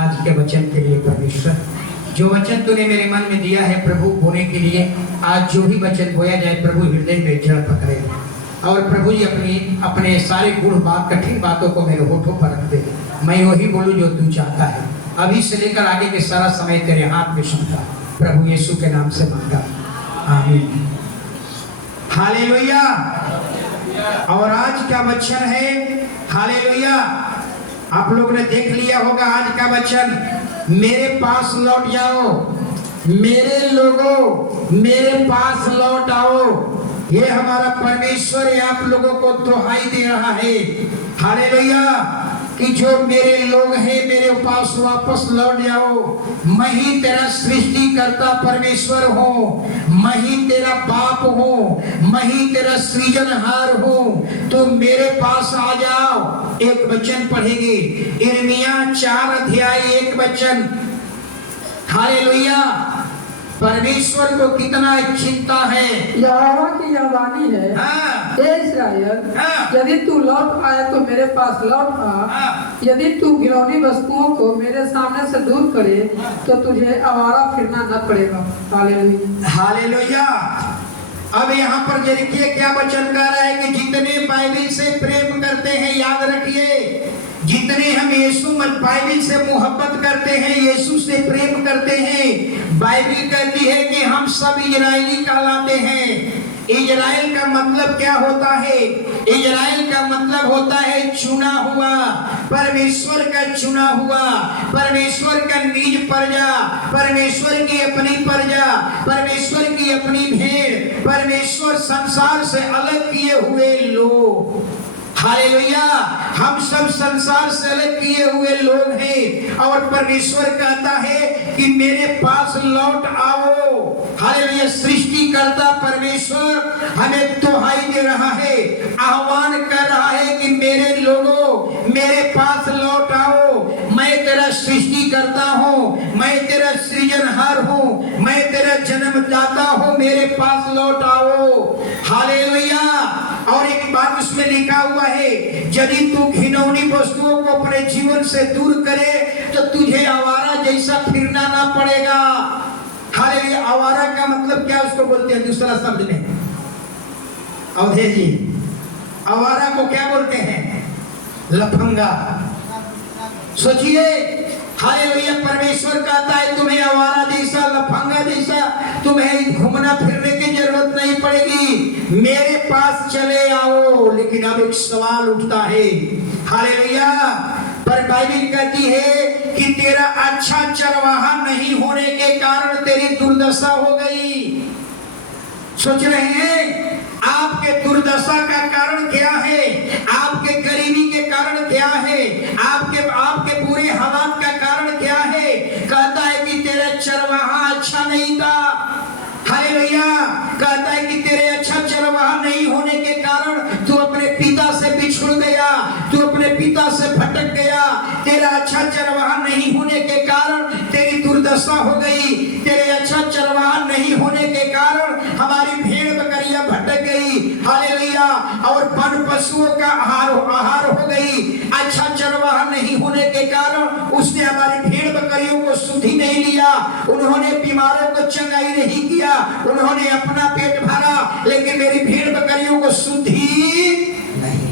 आज के वचन के लिए परमेश्वर, जो वचन तूने मेरे मन में दिया है प्रभु बोने के लिए, आज जो भी वचन बोया जाए प्रभु हृदय में जड़ पकड़े और प्रभु जी अपने सारे गुण बात कठिन बातों को मेरे होठों पर रख दे। मैं वही बोलूं जो तू चाहता है। अभी से लेकर आगे के सारा समय तेरे हाथ में सौंपा, प्रभु यीशु के नाम से मांगा, आमीन। हालेलुया। और आज का वचन है हालेलुया। आप लोगों ने देख लिया होगा आज का वचन, मेरे पास लौट जाओ, मेरे लोगों मेरे पास लौट आओ। ये हमारा परमेश्वर आप लोगों को दुहाई दे रहा है हालेलुया कि जो मेरे लोग हैं मेरे पास वापस लौट जाओ। मैं ही तेरा सृष्टिकर्ता परमेश्वर हूँ, मैं ही तेरा बाप हूँ, मैं ही तेरा सृजनहार हूँ, तो मेरे पास आ जाओ। एक वचन पढ़ेंगे, यिर्मयाह 4 अध्याय 1 वचन। हालेलुया। परमेश्वर को कितना चिंता है। यहोवा की यह वाणी है, हाँ। हे इस्राएल, हाँ। यदि तू लौट आए तो मेरे पास लौट आ। हाँ। यदि तू घिनौनी वस्तुओं को मेरे सामने से दूर करे तो तुझे आवारा फिरना न पड़ेगा। हालेलुया। हालेलुया। अब यहाँ पर देखिए क्या वचन कह रहा है कि जितने बाइबिल से प्रेम करते हैं, याद रखिए, जितने हम यीशु बाइबिल से मोहब्बत करते हैं, यीशु से प्रेम करते हैं, बाइबिल कहती है कि हम सब इजरायली कहलाते हैं। इजराइल का मतलब क्या होता है? इजराइल का मतलब होता है चुना हुआ, परमेश्वर का चुना हुआ, परमेश्वर का निज प्रजा, परमेश्वर की अपनी प्रजा, परमेश्वर की अपनी भेड़, परमेश्वर संसार से अलग किए हुए लोग। हालेलुया। हम सब संसार से अलग किए हुए लोग हैं और परमेश्वर कहता है कि मेरे पास लौट आओ। हालेलुया। सृष्टिकर्ता परमेश्वर हमें दुहाई दे रहा है, आह्वान कर रहा है कि मेरे लोगों मेरे पास लौट आओ। मैं तेरा सृष्टिकर्ता हूँ, मैं तेरा सृजनहार हूँ, मैं तेरा जन्मदाता हूँ, मेरे पास लौट आओ। हालेलुया। और एक बात उसमें लिखा हुआ है, यदि तू घिनौनी वस्तुओं को अपने जीवन से दूर करे तो तुझे आवारा जैसा फिरना ना पड़ेगा। हालेलुया। आवारा का मतलब क्या उसको बोलते हैं दूसरा शब्द में? अवधेश जी, आवारा को क्या बोलते हैं? लफंगा। सोचिए, हालेलुया। परमेश्वर कहता है तुम्हें आवारा जैसा, लफंगा जैसा तुम्हें घूमना फिरने की जरूरत नहीं पड़ेगी, मेरे पास चले आओ। लेकिन अब एक सवाल उठता है, हालेलुया। पर बाइबिल कहती है कि तेरा अच्छा चरवाहा नहीं होने के कारण तेरी दुर्दशा हो गई। सोच रहे हैं आपके दुर्दशा का कारण क्या है? आपके गरीबी के कारण क्या है? आपके बुरे हालात का कारण क्या है? कहता है कि तेरा चरवाहा अच्छा नहीं था। हालेलुया। कहता है कि तेरे अच्छा चरवाहा नहीं होने के कारण तू अपने पिता से बिछुड़ गया, तू अपने पिता से भटक गया। तेरा अच्छा चरवाहा नहीं होने के कारण तेरी दुर्दशा हो गई। तेरे अच्छा चरवाहा नहीं होने के कारण हमारी भेड़ बकरियां भटक गई। हालेलुया। और वन पशुओं का आहार हो गई। अच्छा चरवाहा नहीं होने के कारण उसने हमारी भेड़ बकरियों को सुधि नहीं लिया, उन्होंने बीमारों को चंगाई नहीं किया, उन्होंने अपना पेट भरा, लेकिन मेरी भेड़ बकरियों को सुधि नहीं।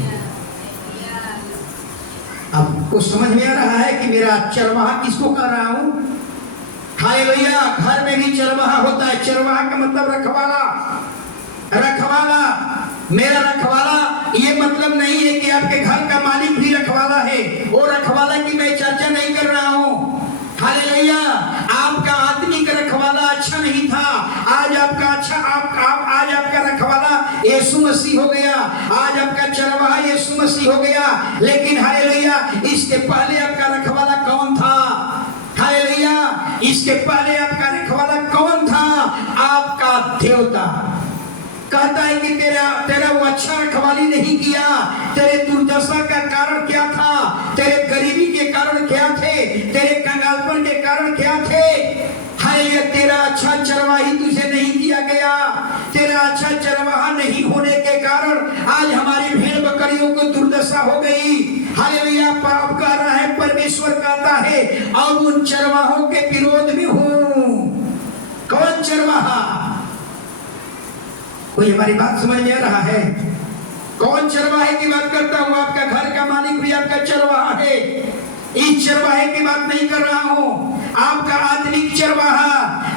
अब कुछ समझ में आ रहा है कि मेरा चरवाहा किसको कह रहा हूं? हालेलुया। घर में भी चरवाहा होता है। चरवाहा का मतलब रखवाला। रखवाला, मेरा रखवाला ये मतलब नहीं है कि आपके घर का मालिक भी रखवाला है। वो रखवाला की मैं चर्चा नहीं कर रहा हूँ। हालेलुया। आपका आदमी का रखवाला अच्छा नहीं था, आज आपका अच्छा आज आपका रखवाला यीशु मसीह हो गया, आज आपका चरवाहा यीशु मसीह हो गया। लेकिन हालेलुया, इसके पहले आपका रखवाला कौन था? हालेलुया। इसके पहले आपका रखवाला कौन था? आपका देवता। कहता है कि तेरा वो अच्छा रखवाली नहीं किया। तेरे दुर्दशा का कारण क्या था? तेरे गरीबी के कारण क्या थे? तेरे कंगालपन के कारण क्या थे? हालेलुया। तेरा अच्छा चरवाही तुझे नहीं किया गया। तेरा अच्छा चरवाहा नहीं होने के कारण आज हमारी भेड़ बकरियों को दुर्दशा हो गई। हालेलुया। पाप कर रहा है, परमेश्वर कहता है अब उन चरवाहों के विरोध में हूं। कौन चरवाहा? कोई हमारी बात समझ में आ रहा है? कौन चरवाहे की बात करता हूं? आपका घर का मालिक भी आपका चरवाहा है। इस चरवाहे की बात नहीं कर रहा हूं, आपका आत्मिक चरवाहा,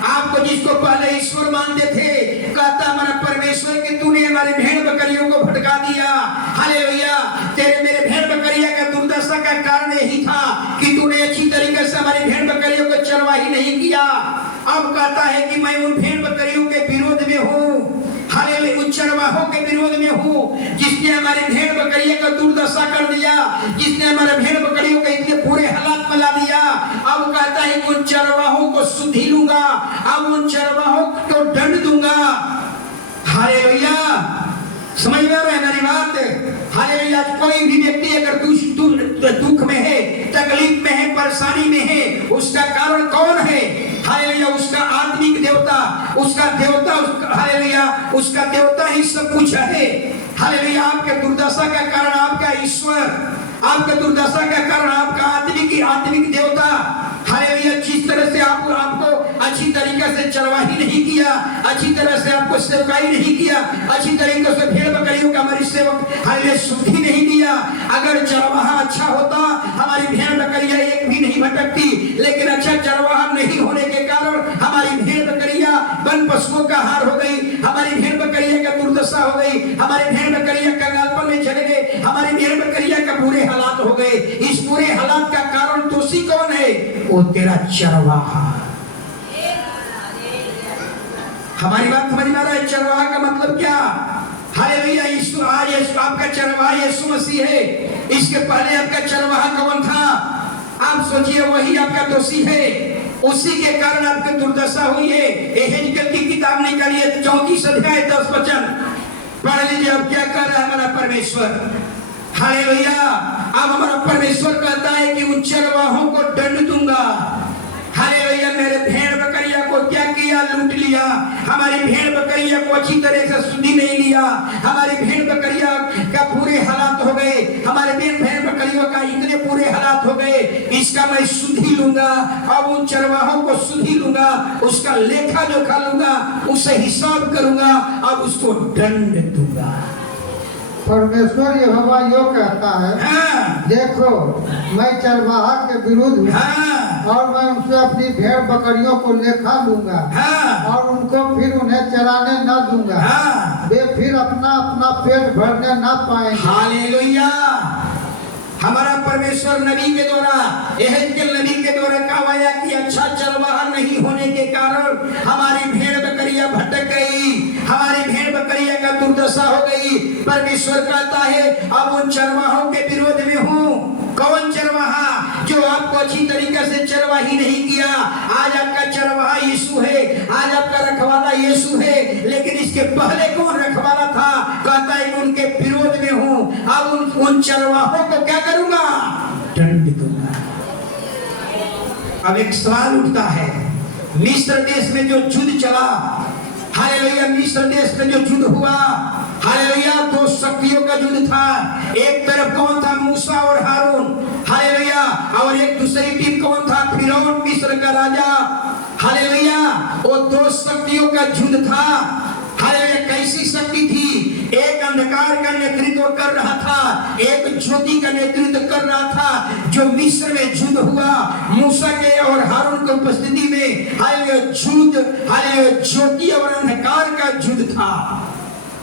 आपको जिसको पहले ईश्वर मानते थे, कहता हमारा परमेश्वर कि तूने हमारे भेड़ बकरियों को भटका दिया। हालेलुया। तेरे मेरे भेड़ बकरिया का दुर्दशा का कारण यही था कि तूने अच्छी तरीके से हमारी भेड़ बकरियों को चरवाही नहीं किया। अब कहता है कि मैं उन भेड़ बकरियों के विरोध में हूं। हालेलुया। उन चरवाहों के विरोध में हूं जिसने हमारे भेड़ बकरियों का दुर्दशा कर दिया, जिसने हमारे भेड़ बकरियों के इतने बुरे हालात में ला दिया। अब कहता है कि उन चरवाहों को सुधी लूंगा, अब उन चरवाहों को दंड दूंगा। हालेलुया। समझ में आ रहा है मेरी बात? हालेलुया। कोई भी व्यक्ति अगर दुख में है, तकलीफ में है, परेशानी में है, उसका कारण कौन है? हालेलुया। उसका आत्मिक देवता, उसका देवता, हालेलुया, उसका देवता ही सब कुछ है। हालेलुया। आपके दुर्दशा का कारण आपका ईश्वर, आपके दुर्दशा का कारण आपका आत्मिक देवता। हालेलुया। जिस तरह से आपको अच्छी तरीके से चरवाही नहीं किया, अच्छी तरह से आपको सेवकाई नहीं किया, अच्छी तरीके से भेड़ बकरियों का हमारी सेवक हालेलुया शुद्धि नहीं दिया। अगर चरवाहा अच्छा होता, हमारी भेड़ बकरियां एक भी नहीं भटकती, लेकिन अच्छा चरवाहा नहीं होने के कारण हमारी भेड़ बकरियां वन पशुओं का हार हो गई, हमारी भेड़ बकरियां का दुर्दशा हो गई, हमारी भेड़ बकरियां कंगालपन में चले गए, हमारी भेड़ बकरियां का बुरे हालात हो गए। इस बुरे हालात का कारण दोषी कौन है? वो तेरा चरवाहा। हमारी बात समझ में आ रहा है? चरवाहा का मतलब क्या? हालेलुया। यीशु आज आपका चरवाहा यीशु मसीह है। इसके पहले आपका चरवाहा कौन था? आप सोचिए, वही आपका दोषी है, उसी के कारण आपकी दुर्दशा हुई है। एहेजकेल की किताब निकालिए 34 अध्याय 10 वचन पढ़ लीजिए। अब क्या कर रहा है हमारा परमेश्वर? हालेलुया। अब हमारा परमेश्वर कहता है कि उन चरवाहों को दंड दूंगा। हालेलुया। मेरे भेड़ बकरिया को क्या किया? लूट लिया। हमारी भेड़ बकरिया को अच्छी तरह से शुद्धि नहीं लिया, हमारी भेड़ बकरिया का बुरे हालात हो गए, हमारे भेड़ बकरियों का इतने बुरे हालात हो गए, इसका मैं शुद्धि लूंगा। अब उन चरवाहों को शुद्धि लूंगा, उसका लेखा जोखा लूंगा, उससे हिसाब करूंगा, अब उसको दंड दूंगा। परमेश्वर यहोवा यो कहता है, हाँ। देखो मैं चरवाहा के विरुद्ध हूं, हाँ। और मैं उनसे अपनी भेड़ बकरियों को लेखा लूंगा, हाँ। और उनको फिर उन्हें चराने न दूंगा। हाँ। वे फिर अपना अपना पेट भरने न पाएंगे। हालेलुया। हमारा परमेश्वर नबी के द्वारा, एहेजकेल नबी के द्वारा कहा गया कि अच्छा चरवाहा नहीं होने के कारण हमारी भेड़ बकरियां भटक गई, हमारी भेड़ बकरियां का दुर्दशा हो गई। परमेश्वर कहता है अब उन चरवाहों के विरोध में हूं। कौन चरवाहा? जो आपको अच्छी तरीके से चरवाही नहीं किया। आज आपका चरवाहा यीशु है, आज आपका रखवाला यीशु है, लेकिन इसके पहले कौन रखवाला था? कहता है उनके विरोध में हूं। अब उन चरवाहों को क्या करूंगा? दंड दूंगा। अब एक सवाल उठता है, मिस्र देश में जो युद्ध चला, हालेलुया, मिस्र देश में जो युद्ध हुआ, हालेलुया, दो शक्तियों का युद्ध था। एक तरफ कौन था? मूसा और हारून, हालेलुया, और एक दूसरी टीम कौन था? फिरौन, मिस्र का राजा। हालेलुया। वो दो शक्तियों का युद्ध था। हालेलुया। कैसी शक्ति थी? एक अंधकार का नेतृत्व कर रहा था, एक ज्योति का नेतृत्व कर रहा था। जो मिस्र में युद्ध हुआ, मूसा के और हारून की उपस्थिति में, हालेलुया, युद्ध, हालेलुया, ज्योति और अंधकार का युद्ध था।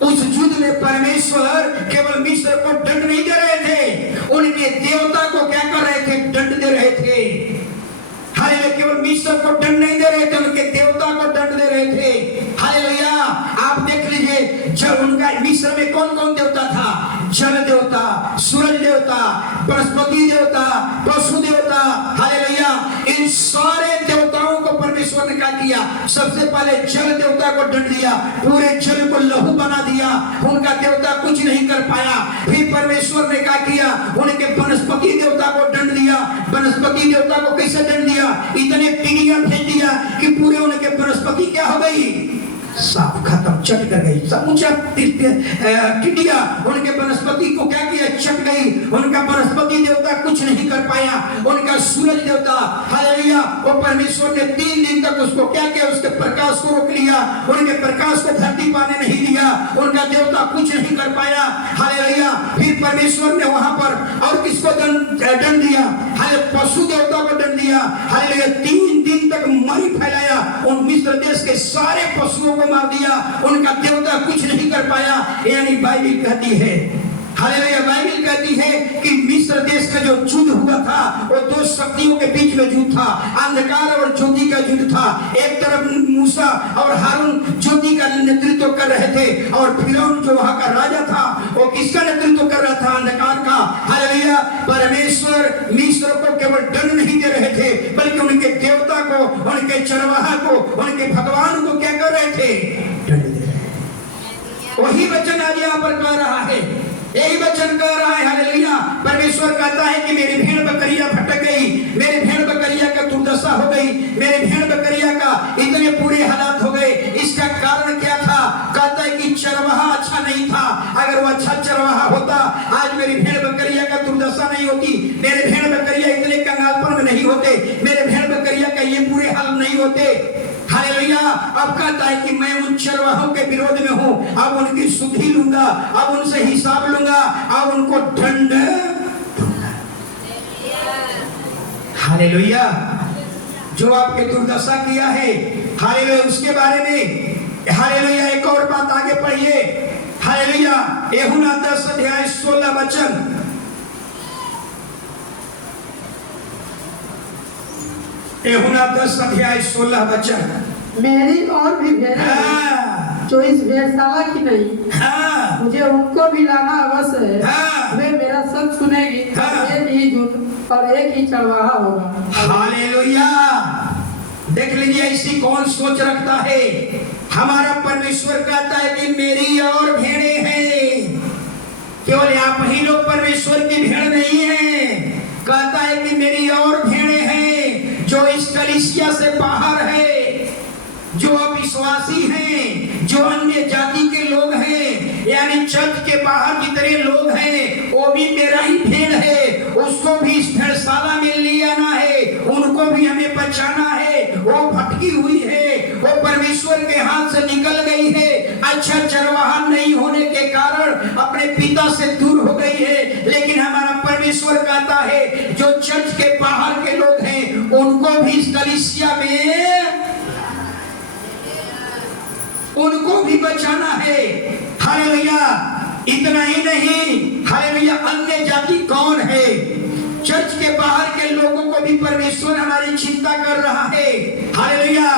उस युद्ध में परमेश्वर केवल मिस्र को दंड नहीं दे रहे थे, उनके देवता को क्या कर रहे थे? दंड दे रहे थे। हालेलुया। केवल मिस्र को दंड नहीं दे रहे थे, उनके देवता को दंड दे रहे थे। हालेलुया। आप देख लीजिए, जब उनका मिस्र में कौन कौन देवता था? जल देवता, सूरज देवता, बृहस्पति देवता, पशु देवता। हालेलुया। इन सारे देवताओं को परमेश्वर ने क्या किया? सबसे पहले जल देवता को दंड दिया, पूरे जल को लहू बना दिया, उनका देवता कुछ नहीं कर पाया। फिर परमेश्वर ने क्या किया? उनके वनस्पति देवता को दंड दिया। वनस्पति देवता को कैसे दंड दिया? इतने टिड्डियां भेज दिया कि पूरे उनके वनस्पति क्या हो गई? साफ खत्म, चट कर गई। समूचा टिड्डिया उनके वनस्पति को क्या किया? चट गई। उनका वनस्पति देवता कुछ नहीं कर पाया। उनका सूरज देवता, हालेलुया, परमेश्वर ने 3 दिन तक उसको क्या किया, उसके प्रकाश को रोक लिया, उनके प्रकाश को धरती पाने नहीं दिया, उनका देवता कुछ नहीं कर पाया। हालेलुया। फिर परमेश्वर ने वहां पर और किसको दंड दिया, पशु देवता को दंड दिया। हालेलुया। 3 दिन तक मरी फैलाया, उन मिस्र देश के सारे पशुओं को मार दिया, उनका देवता कुछ नहीं कर पाया। यानी बाइबल कहती है, हालेलुया, बाइबल कहती है कि मिस्र देश का जो युद्ध हुआ था वो 2 शक्तियों के बीच में युद्ध था, अंधकार और ज्योति का युद्ध था। एक तरफ मूसा और हारून ज्योति का नेतृत्व कर रहे थे, और फिरौन जो वहां का राजा था वो किसका नेतृत्व कर रहा था, अंधकार का। हालेलुया। परमेश्वर मिस्र को केवल दंड नहीं दे रहे थे, बल्कि उनके देवता को, उनके चरवाहा को, उनके भगवान को क्या कर रहे थे, दंड दे रहे थे। वही वचन आज यहाँ पर कह रहा है, यही वचन कह रहा है। हालेलुया। परमेश्वर कहता है कि मेरी भेड़ बकरियां भटक गई, मेरे भेड़ बकरियां का दुर्दशा हो गई, मेरे भेड़ बकरियां का इतने बुरे हालात हो गए। इसका कारण क्या था? कहता है कि चरवाहा अच्छा नहीं था। अगर वो अच्छा चरवाहा होता, आज मेरी भेड़ बकरियां का दुर्दशा नहीं होती, मेरे भेड़ बकरियां इतने कंगालपन में नहीं होते, मेरे भेड़ बकरियां का ये बुरे हाल नहीं होते। हालेलुया। अब कहता है कि मैं उन चरवाहों के विरोध में हूं, अब उनकी सुधि लूंगा, अब उनसे हिसाब लूंगा, अब उनको दंड दूंगा। हालेलुया। जो आपके दुर्दशा किया है, हालेलुया, उसके बारे में, हालेलुया, एक और बात आगे पढ़िए। हालेलुया। यूहन्ना 10 अध्याय 16 वचन, यूहन्ना 10 अध्याय 16 वचन। मेरी और भी भेड़ें हैं जो इस भेड़शाला की नहीं, मुझे उनको भी लाना अवश्य है। वे मेरा सब सुनेगी, एक ही झुंड और एक ही चरवाहा होगा। हालेलुया। देख लीजिए ऐसी कौन सोच रखता है। हमारा परमेश्वर कहता है कि मेरी और भेड़ें हैं। केवल आप ही लोग परमेश्वर की भेड़ नहीं है। कहता है कि मेरी और भेड़ें हैं जो इस कलीसिया से बाहर है, जो अविश्वासी हैं, जो अन्य जाति के लोग हैं, यानी चर्च के बाहर जितने लोग हैं वो भी मेरा ही भेड़ है। उसको भी इस भेड़शाला में ले आना है, उनको भी हमें बचाना है। वो भटकी हुई है, वो परमेश्वर के हाथ से निकल गई है, अच्छा चरवाहा नहीं होने के कारण अपने पिता से दूर हो गई है। लेकिन हमारा परमेश्वर कहता है जो चर्च के बाहर के लोग हैं उनको भी इस कलीसिया में, उनको भी बचाना है। हालेलुया। इतना ही नहीं, हालेलुया, अन्य जाति कौन है? चर्च के बाहर के लोगों को भी परमेश्वर हमारी चिंता कर रहा है। हालेलुया।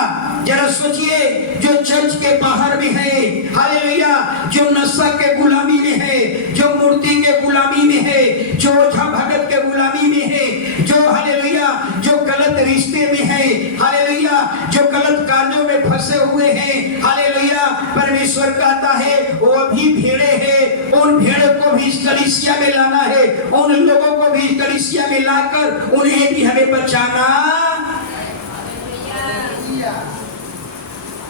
जरा सोचिए, जो चर्च के बाहर में है, हालेलुया, जो नशा के गुलामी में है, जो मूर्ति के गुलामी में है, जो ओझा भगत के गुलामी में है, जो हालेलुया, जो गलत रिश्ते में है, हालेलुया, जो गलत कार्यों में फंसे हुए हैं, हालेलुया, परमेश्वर कहता है वो अभी भेड़े हैं। उन भेड़ों को भी इस कलीसिया में लाना है, उन लोगों को भी इस कलीसिया में लाकर उन्हें भी हमें बचाना।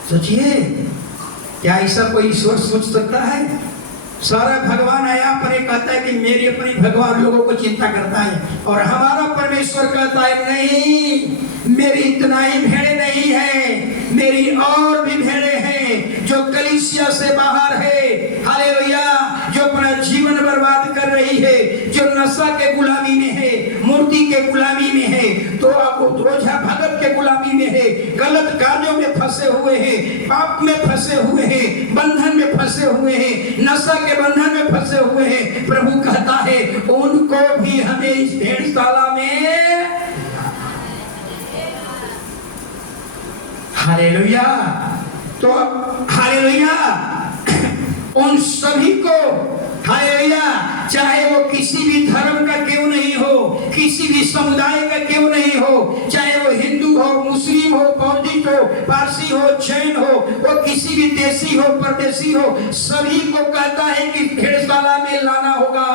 सोचिए, क्या ऐसा कोई ईश्वर सोच सकता है? सारा भगवान आया पर कहता है कि मेरे अपने भगवान लोगों को चिंता करता है, और हमारा परमेश्वर कहता है नहीं, मेरी इतना ही भेड़े नहीं है, मेरी और भी भेड़े हैं जो कलीसिया से बाहर है। हालेलुया। जो अपना जीवन बर्बाद कर रही है, जो नशा के गुलामी में है, मूर्ति के गुलामी में है, तो ओझा भगत के गुलामी में है, गलत कार्यों में फंसे हुए हैं, पाप में फंसे हुए हैं, बंधन में फंसे हुए हैं, नशा के बंधन में फंसे हुए हैं। प्रभु कहता है उनको भी हमें इस भेड़शाला में, हालेलुया, तो हालेलुया, उन सभी को, हालेलुया, चाहे वो किसी भी धर्म का क्यों नहीं हो, किसी भी समुदाय का क्यों नहीं हो, चाहे वो हिंदू हो, मुस्लिम हो, बौद्धिक हो, पारसी हो, जैन हो, वो किसी भी देशी हो, परदेशी हो, सभी को कहता है कि भेड़शाला में लाना होगा।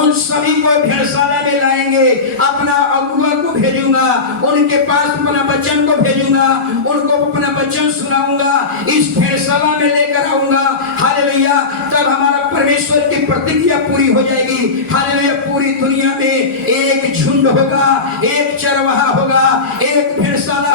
उन सभी को भेड़शाला में लाएंगे, अपना अगुआ को भेजूंगा, उनके पास अपना बच्चन को भेजूंगा, उनको अपना बच्चन सुनाऊंगा, इस भेड़शाला में लेकर आऊंगा। हालेलुया। तब हमारा परमेश्वर की प्रतिज्ञा पूरी हो जाएगी। हालेलुया। पूरी दुनिया में एक झुंड होगा, एक चरवाहा होगा, एक भेड़शाला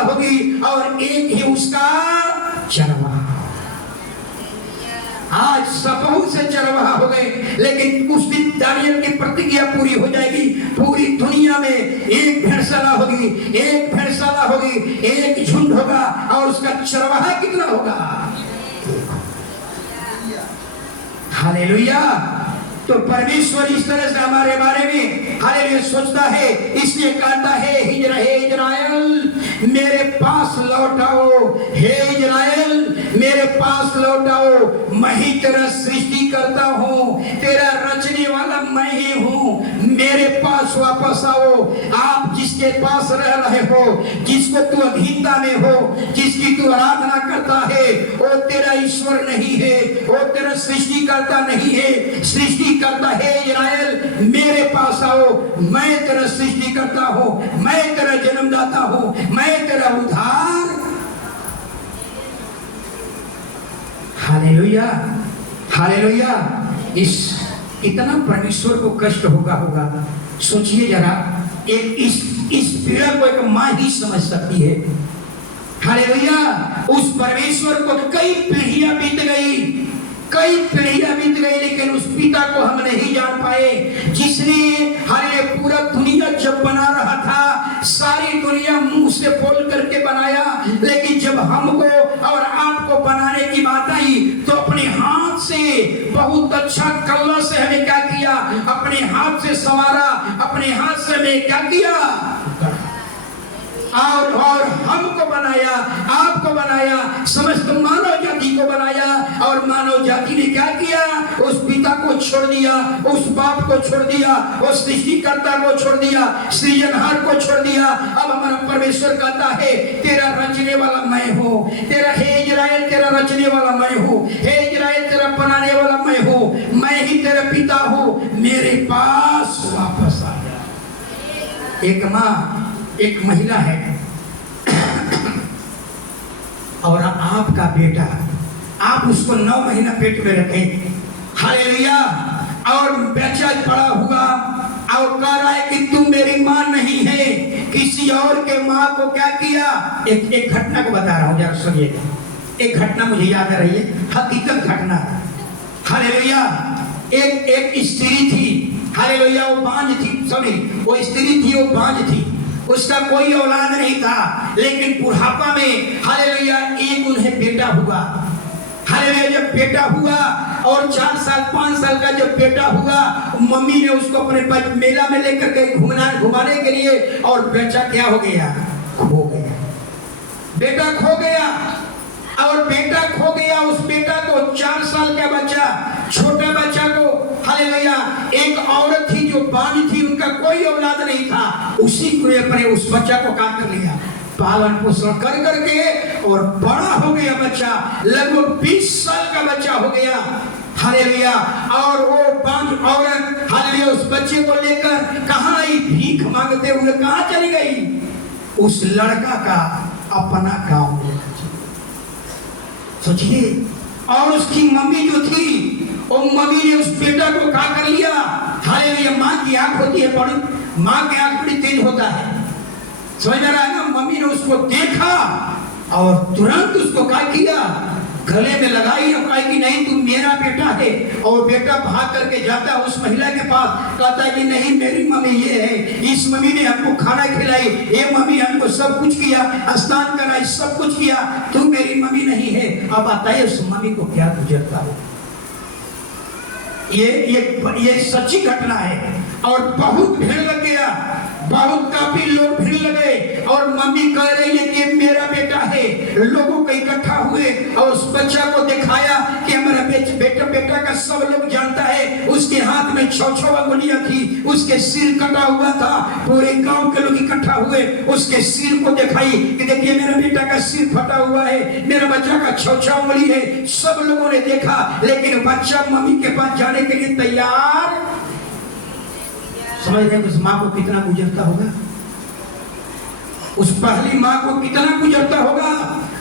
आज सबहू से चरवाहा हो गए, लेकिन उस दिन दानियल की प्रतिज्ञा पूरी हो जाएगी। पूरी दुनिया में एक भेड़शाला होगी, एक भेड़शाला होगी, एक झुंड होगा, और उसका चरवाहा कितना होगा? हालेलुया। तो परमेश्वर इस तरह से हमारे बारे में हालेलुया सोचता है, इसलिए कहता है हे इज़राइल मेरे पास लौट आओ, हे इज़राइल मेरे पास लौट आओ, मैं ही तेरा सृष्टि करता हूँ, तेरा रचने वाला मैं ही हूँ, मेरे पास वापस आओ। आप जिसके पास रह रहे हो, जिसको तू अधीनता में हो, जिसकी तू आराधना करता है, वो तेरा ईश्वर नहीं है, वो तेरा सृष्टि करता नहीं है। सृष्टि करता है इज़राइल मेरे पास आओ, मैं तेरा सृष्टि करता हूँ, मैं तेरा जन्मदाता हूँ, मैं तेरा उद्धार। Hallelujah, hallelujah. इस इतना परमेश्वर को कष्ट होगा सोचिए जरा। एक इस पीड़ा को एक माँ ही समझ सकती है। हालेलुया। उस परमेश्वर को कई पीढ़ियां बीत गई, कई पीढ़ियां बीत गई, लेकिन उस पिता को हम नहीं जान पाए, जिसने हमारे पूरा दुनिया जब बना रहा था, सारी दुनिया मुंह से बोल करके बनाया, लेकिन जब हमको और आपको बनाने की बात आई तो अपने हाथ से बहुत अच्छा कला से हमें क्या किया? अपने हाथ से संवारा, अपने हाथ से हमें क्या किया? और हमको बनाया, आपको बनाया, समस्त मानव जाति को बनाया, और मानव जाति ने क्या किया? उस पिता को छोड़ दिया, उस बाप को छोड़ दिया, उस सृष्टिकर्ता को छोड़ दिया, सृजनहार को छोड़ दिया। अब हमारा परमेश्वर कहता है तेरा रचने वाला मैं हूँ, तेरा हे इज़राइल तेरा रचने वाला मैं हूँ, हे इज़राइल तेरा बनाने वाला मैं हूँ, मैं ही तेरा पिता हूँ, मेरे पास वापस आ जा। एक माँ, एक महिला है और आपका बेटा, आप उसको 9 महीना पेट में रखे, हालेलुया, और बच्चा पड़ा हुआ और कह रहा है कि तू मेरी माँ नहीं है, किसी और के माँ को क्या किया? एक घटना को बता रहा हूँ, जरा सुनिएगा। एक घटना मुझे याद आ रही है, हकीकत घटना। हालेलुया। एक स्त्री थी, हालेलुया, वो बांझ थी, सॉरी, वो स्त्री थी, वो बांझ थी, उसका कोई औलाद नहीं था, लेकिन बुढ़ापा में हालेलुया एक उन्हें बेटा हुआ। हालेलुया, जब बेटा हुआ और 4 साल 5 साल का जब बेटा हुआ, मम्मी ने उसको अपने मेला में लेकर गई घुमाने के लिए, और बच्चा क्या हो गया? खो गया। बेटा खो गया, और बेटा खो गया। उस बेटा को 4 साल का बच्चा, छोटा बच्चा को हालेलुया, एक औरत थी जो बांझ थी, उनका कोई औलाद नहीं था, उसी कुएं पर उस बच्चा को काट कर लिया, पालन पोषण कर करके, और बड़ा हो गया बच्चा, लगभग 20 साल का बच्चा हो गया। हालेलुया। और वो बांझ औरत हालेलुया उस बच्चे को लेकर कहाँ आई? भीख मांगते हुए कहाँ चली गई? उस लड़का का अपना गांव में। सोचिए। और उसकी मम्मी जो थी, वो मम्मी ने उस बेटा को क्या कर लिया? हालेलुया। माँ की आंख होती है बड़ी, माँ की आंख बड़ी तेज होता है, समझ में रहा है ना? मम्मी ने उसको देखा और तुरंत उसको क्या किया? गले में लगाई और कहा कि नहीं तू मेरा बेटा है। और बेटा भाग करके जाता है उस महिला के पास, कहता है कि नहीं मेरी मम्मी ये है, इस मम्मी ने हमको खाना खिलाई, ये मम्मी हमको सब कुछ किया, स्नान कराई, सब कुछ किया, तू मेरी मम्मी नहीं है। अब बताइए उस मम्मी को क्या गुजरता हो? ये सच्ची घटना है। और बहुत भीड़ लग गया, बहुत काफी लोग भीड़ लगे, और मम्मी कह रही है कि मेरा बेटा है। लोगों को इकट्ठा हुए और उस बच्चा को दिखाया कि हमारा बेटा का सब लोग जानता है। उसके हाथ में 6 अंगुलियां थी, उसके सिर कटा हुआ था, पूरे गांव के लोग इकट्ठा हुए, उसके सिर को दिखाई कि देखिए मेरा बेटा का सिर फटा हुआ है, मेरा बच्चा का 6 अंगुली है। सब लोगों ने देखा, लेकिन बच्चा मम्मी के पास जाने के लिए तैयार। समझ रहे हैं उस माँ को कितना गुजरता होगा? उस पहली माँ को कितना गुजरता होगा?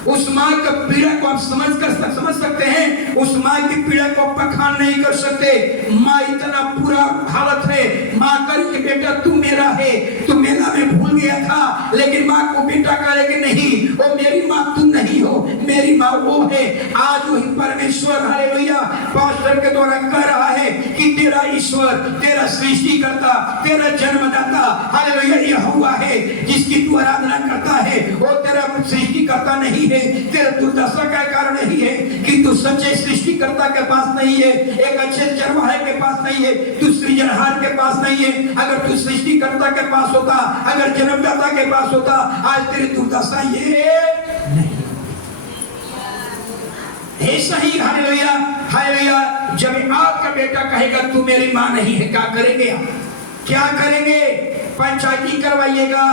उस माँ का पीड़ा को आप समझ सकते हैं। उस माँ की पीड़ा को बखान नहीं कर सकते। माँ इतना बुरा हालत है, माँ कह कि बेटा तू मेरा है, तू मेरा मैं भूल गया था, लेकिन माँ को बेटा कहे कि नहीं, वो मेरी माँ तू नहीं हो, मेरी मेरी माँ वो है। आज वही परमेश्वर हालेलुया पास्टर के द्वारा कह रहा है कि तेरा ईश्वर, तेरा सृष्टिकर्ता, तेरा जन्मदाता हालेलुया यहोवा है, जिसकी तू आराधना करता है। वो तेरा सृष्टिकर्ता नहीं है, तेरा दुर्दशा का कारण नहीं है कि तू सच्चे सृष्टिकर्ता के पास नहीं है, एक अच्छे चरवाहे के पास नहीं है, तू सृजनहार के पास नहीं है। अगर तू सृष्टिकर्ता के पास होता, अगर जन्मदाता के पास होता, आज तेरी दुर्दशा ये नहीं। ऐसा ही हालेलुया हालेलुया जब आपका बेटा कहेगा तू मेरी माँ नहीं है, क्या करेंगे आप? क्या करेंगे? पंचायती करवाइएगा,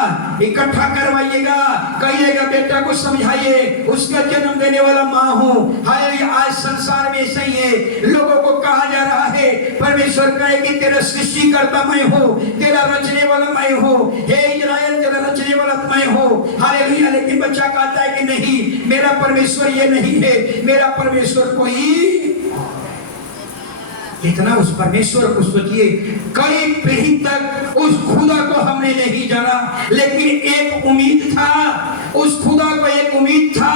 इकट्ठा करवाइएगा, कहिएगा बेटा को समझाइए, उसका जन्म देने वाला माँ हूँ। हालेलुया आज संसार में ऐसा ही है, लोगों को कहा जा रहा है, परमेश्वर कहे कि तेरा सृष्टिकर्ता मैं हूँ, तेरा रचने वाला मैं हूँ, हे इस्राएल तेरा रचने वाला मैं हूँ। हालेलुया लेकिन बच्चा कहता है कि नहीं, मेरा परमेश्वर ये नहीं है, मेरा परमेश्वर कोई। इतना उस परमेश्वर को सोचिए, कई पीढ़ी तक उस खुदा को हमने नहीं जाना, लेकिन एक उम्मीद था, उस खुदा को एक उम्मीद था,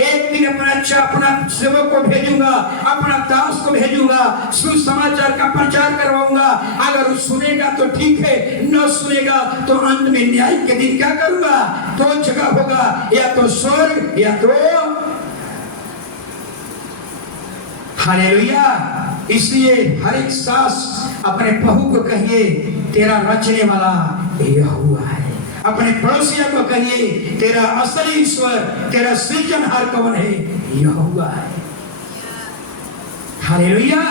एक दिन अपना सेवक को भेजूंगा, अपना दास को भेजूंगा, सुसमाचार का प्रचार करवाऊंगा। अगर वो सुनेगा तो ठीक है, न सुनेगा तो अंत में न्याय के दिन क्या करूंगा? दो जगह होगा, या तो स्वर्ग या तो हालेलुया। इसलिए हर एक सास अपने बहू को कहिए तेरा रचने वाला यहोवा है। अपने पड़ोसियों को कहिए तेरा असली ईश्वर, तेरा सृजनहार कौन है? यहोवा है। हालेलुया।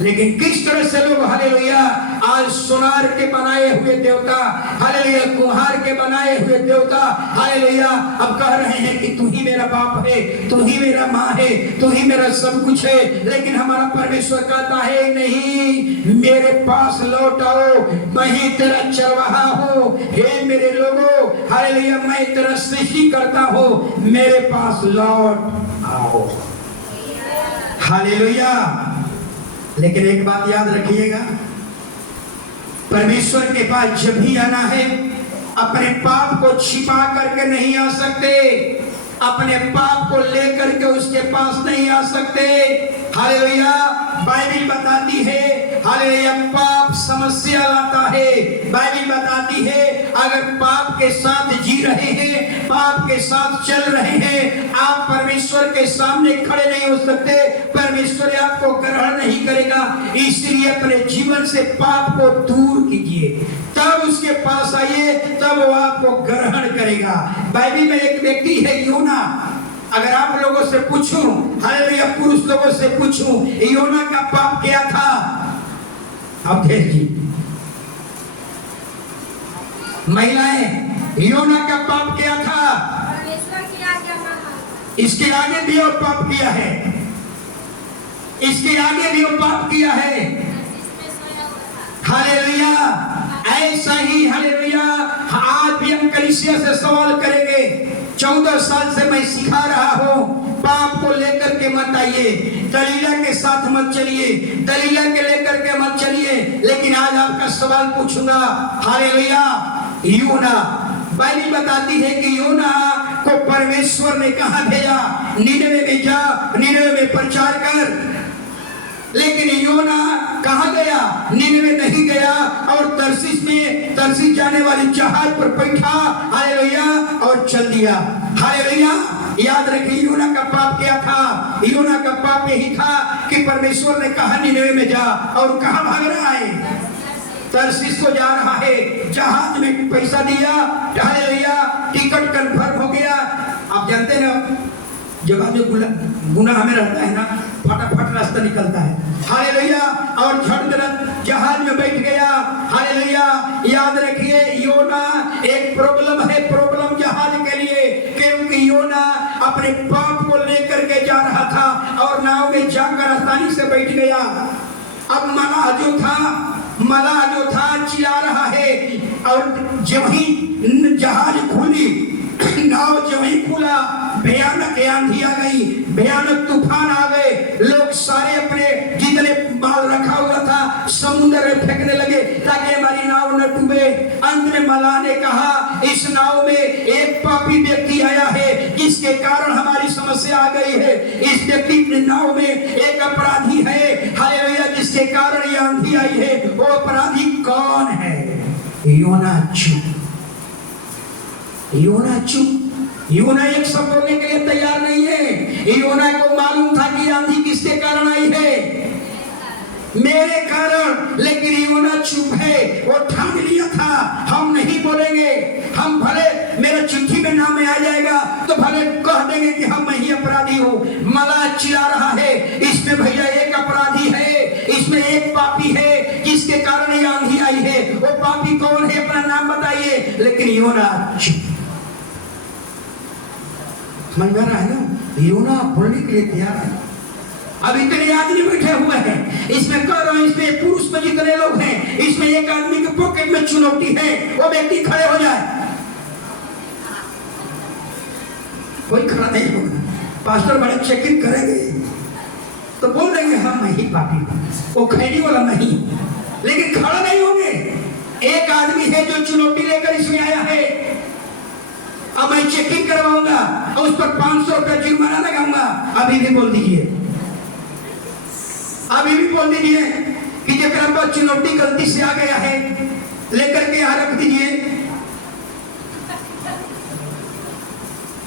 लेकिन किस तरह से लोग हालेलुया आज सोनार के बनाए हुए देवता, हालेलुया कुम्हार के बनाए हुए देवता, हालेलुया अब कह रहे हैं कि तू ही मेरा बाप है, तू ही मेरा माँ है, तू ही मेरा सब कुछ है। लेकिन हमारा परमेश्वर कहता है नहीं, मेरे पास लौट आओ, मैं ही तेरा चरवाहा हूँ। हे मेरे लोगों, हालेलुया मैं तेरा सृष्टि करता हूँ, मेरे पास लौट आओ। हालेलुया। लेकिन एक बात याद रखिएगा, परमेश्वर के पास जब भी आना है, अपने पाप को छिपा करके नहीं आ सकते, अपने पाप को लेकर के उसके पास नहीं आ सकते। हालेलुया बाइबल बताती है, हालेलुया पाप समस्या लाता है। बाइबल बताती है अगर पाप के साथ जी रहे हैं, पाप के साथ चल रहे हैं, आप परमेश्वर के सामने खड़े नहीं हो सकते, परमेश्वर आपको ग्रहण नहीं करेगा। इसलिए अपने जीवन से पाप को दूर कीजिए, तब उसके पास आइए, तब वो आपको ग्रहण करेगा। बाइबल में एक व्यक्ति है योना, अगर आप लोगों से पूछूं, हालेलुया पुरुष लोगों से पूछूं योना का पाप क्या था, अब देखिए महिलाएं, योना का पाप क्या था? इसके आगे भी वो पाप किया है, इसके आगे भी वो पाप किया है। हालेलुया ऐसा ही हालेलुया आज भी हम कलीसिया से सवाल करेंगे। 14 साल से मैं सिखा रहा हूँ, पाप को लेकर के मत आइए, दलीला के साथ मत चलिए, दलीला के लेकर के मत चलिए। लेकिन आज आपका सवाल पूछूंगा, हालेलुया योना, बाइबल बताती है कि योना को परमेश्वर ने कहा भेजा, निनवे में जा, निनवे में प्रचार कर। लेकिन योना कहाँ गया? निनवे नहीं गया, और तरसीस जाने वाली जहाज पर बैठा, हालेलुया और चल दिया। हालेलुया याद रखिए योना का पाप क्या था? योना का पाप यही था कि परमेश्वर ने कहा निनवे में जा, और कहाँ भाग रहा है? तरसीस को जा रहा है, जहाज में पैसा दिया, हालेलुया टिकट कंफर्म हो गया। आप जानते हैं ना जब आदमी गुनाह में रहता है ना, फटाफट रास्ता निकलता है। हालेलुया और झट जहाज में बैठ गया। हालेलुया याद रखिए योना एक प्रॉब्लम है, प्रॉब्लम जहाज के लिए, क्योंकि योना अपने पाप को लेकर के जा रहा था और नाव में जाकर आसानी से बैठ गया। अब मलाह जो था चिल्ला रहा है, और जब ही जहाज खुली, नाव जब ही खुला, भयानक आंधी आ गई, भयानक तूफान आ गए, लोग सारे अपने जितने माल रखा हुआ था समुद्र में फेंकने लगे ताकि हमारी नाव न डूबे। अंत में मलाह ने कहा इस नाव में एक पापी व्यक्ति आया है जिसके कारण हमारी समस्या आ गई है। इस व्यक्ति के नाव में एक अपराधी है, हालेलुया, जिसके कारण ये आंधी आई है। वो अपराधी कौन है? योना चुप। योना चुप। योना एक शब्द बोलने के लिए तैयार नहीं है। योना को मालूम था कि आंधी किसके कारण आई है, मेरे कारण, लेकिन योना चुप है। वो ठान लिया था हम नहीं बोलेंगे, हम भले मेरे चिट्ठी में नाम में आ जाएगा तो भले कह देंगे कि हम मैं ही अपराधी हूँ। मला चिल्ला रहा है, इसमें भैया एक अपराधी है, इसमें एक पापी है जिसके कारण ये आंधी आई है। वो पापी कौन है? अपना नाम बताइए। लेकिन योना चुप। समझ में आ रहा है ना? योना बोलने के लिए तैयार है। अब इतने आदमी बैठे हुए हैं, इसमें कह रहा हूं, इसमें पुरुष में जितने लोग हैं, इसमें एक आदमी के पॉकेट में चुनौती है, वो व्यक्ति खड़े हो जाए। कोई खड़ा नहीं होगा। पास्टर बड़े चेकिंग करेंगे तो बोल देंगे हम मैं ही पापी हूं, वो खैनी वाला नहीं, लेकिन खड़ा नहीं होंगे। एक आदमी है जो चुनौती लेकर इसमें आया है, अब मैं चेकिंग करवाऊंगा और उस पर 500 रुपया जुर्माना लगाऊंगा। अभी भी बोल दीजिए, अभी भी बोल दीजिए कि जरा पर चुनौती गलती से आ गया है, लेकर के यहाँ रख दीजिए।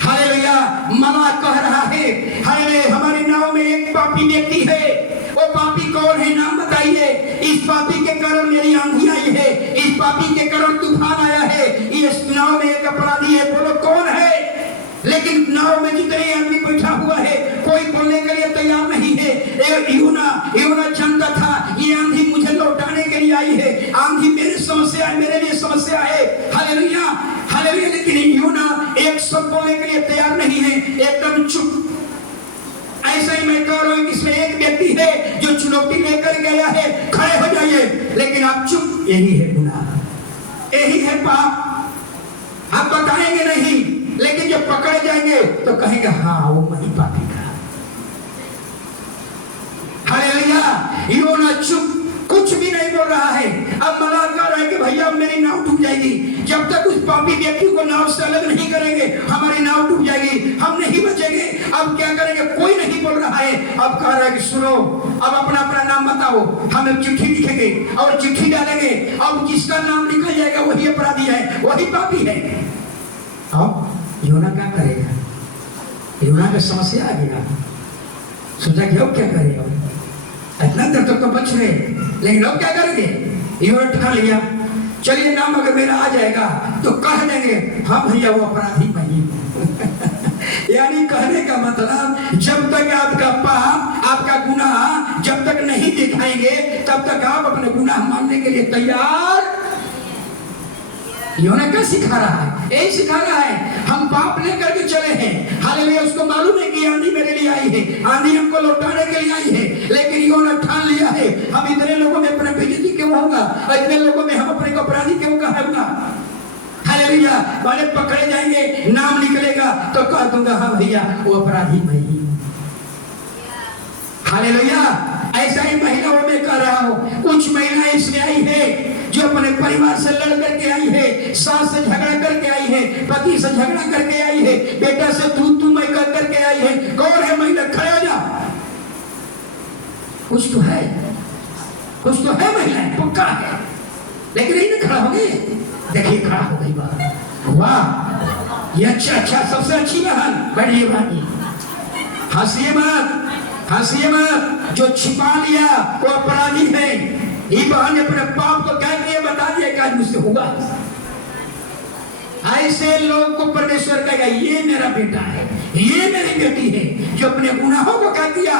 हालेलुया। मना कह रहा है, हालेलुया, हमारे नाव में एक पापी व्यक्ति है। वो पापी कौन है? नाम बताइए। इस पापी के कारण मेरी आंधी आई है, इस पापी के कारण तूफान आया है, इस नाव में एक अपराधी है। बोलो कौन है? लेकिन नाव में जितने आदमी बैठा हुआ है, कोई बोलने के लिए तैयार नहीं है। योना जानता था ये आंधी मुझे लौटाने के लिए आई है, आंधी मेरी समस्या है, मेरे लिए समस्या है। Hallelujah, hallelujah. लेकिन योना एक शब्द बोलने के लिए तैयार नहीं है, एकदम चुप। ऐसा ही मैं कह रहा हूं, इसमें एक व्यक्ति है जो चुनौती लेकर गया है, खड़े हो जाइए, लेकिन आप चुप। यही है गुनाह, यही है पाप। आप बताएंगे नहीं, लेकिन जब पकड़े जाएंगे तो कहेंगे हाँ वो वही पापी था। हालेलुया। योना चुप, कुछ भी नहीं बोल रहा है। अब मना कर रहा है कि भैया मेरी नाव डूब जाएगी। जब तक उस पापी व्यक्ति को नाव से अलग नहीं करेंगे, हमारी नाव डूब जाएगी, हम नहीं बचेंगे। अब क्या करेंगे? कोई नहीं बोल रहा है। अब कह रहा है कि सुनो, अब अपना अपना नाम बताओ, हम एक चिट्ठी लिखेंगे और चिट्ठी डालेंगे। अब जिसका नाम लिखा जाएगा वही अपराधी है, वही पापी है। अब योना क्या करेगा? योना का समस्या आ गया, सोचा कि अब क्या करेगा? इतना देर तक तो बच रहे, लेकिन अब क्या करेंगे? योना ठान लिया, चलिए नाम अगर मेरा आ जाएगा तो कह देंगे हाँ भैया वो अपराधी नहीं। यानी कहने का मतलब, जब तक आपका पाप, आपका गुनाह जब तक नहीं दिखाएंगे, तब तक आप अपने गुनाह मानने के लिए तैयार। योना क्या सिखा रहा है? यही सिखा रहा है, हम पाप लेकर के चले हैं। हालेलुया। उसको मालूम है कि आंधी मेरे लिए आई है, आंधी हमको लौटाने के लिए आई है, लेकिन योना ठान लिया है हम इतने लोगों में अपना बेइज्जती क्यों होगा, इतने लोगों में हम अपने को अपराधी क्यों कहेंगे। हालेलुया। वाले पकड़े जाएंगे, नाम निकलेगा तो कह दूंगा हाँ भैया वो अपराधी मैं ही। हालेलुया। ऐसा ही महिलाओं में कह रहा हूं, कुछ महिलाएं इसमें आई है जो अपने परिवार से लड़ करके आई है, सास से झगड़ा करके आई है, पति से झगड़ा करके आई है, बेटा से तू मैं कर करके आई है। कौन है महिला? खड़े हो जा। कुछ तो है, कुछ तो है महिलाएं, पक्का है, लेकिन नहीं खड़ा हो गई। देखिए खड़ा हो गई बात। वाह, ये अच्छा, सबसे अच्छी बहन। बढ़िए भाई, हंसिए मत, हंसिए मत। जो छिपा लिया वो अपराधी है। ये बहन ने अपने पाप को क्या किया बता दिया कि आज मुझसे होगा। ऐसे लोग को परमेश्वर कहेगा ये मेरा बेटा है, ये मेरी बेटी है, जो अपने गुनाहों को क्या किया।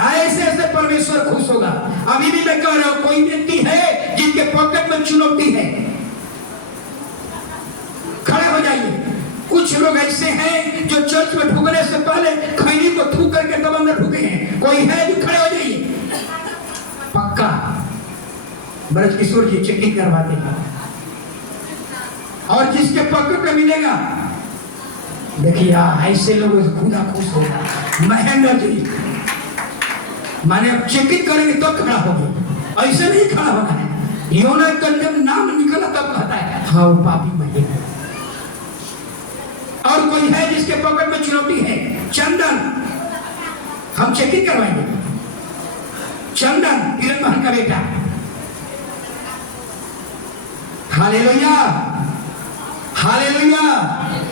ऐसे ऐसे परमेश्वर खुश होगा। अभी भी मैं कह रहा हूं, कोई व्यक्ति है जिनके पॉकेट में चुनौती है, खड़े हो जाइए। कुछ लोग ऐसे हैं जो चर्च में ढुकने से पहले खैनी को थूक करके तब अंदर ढुके हैं। कोई है जो खड़े हो जाइए। पक्का ब्रज किशोर जी चेकिंग करवाते हैं, और जिसके पॉकेट में मिलेगा, देखिए ऐसे लोगों से खुदा खुश होगा। महेंद्र जी माने अब चेकिंग करेंगे तब खड़ा होगा, ऐसे नहीं खड़ा होना है। योना का जब नाम निकला तब कहता है हाँ वो पापी मैं। और कोई है जिसके पॉकेट में चुनौती है? चंदन, हम चेकिंग करवाएंगे। चंदन किरण बहन का बेटा, हालेलुया हालेलुया।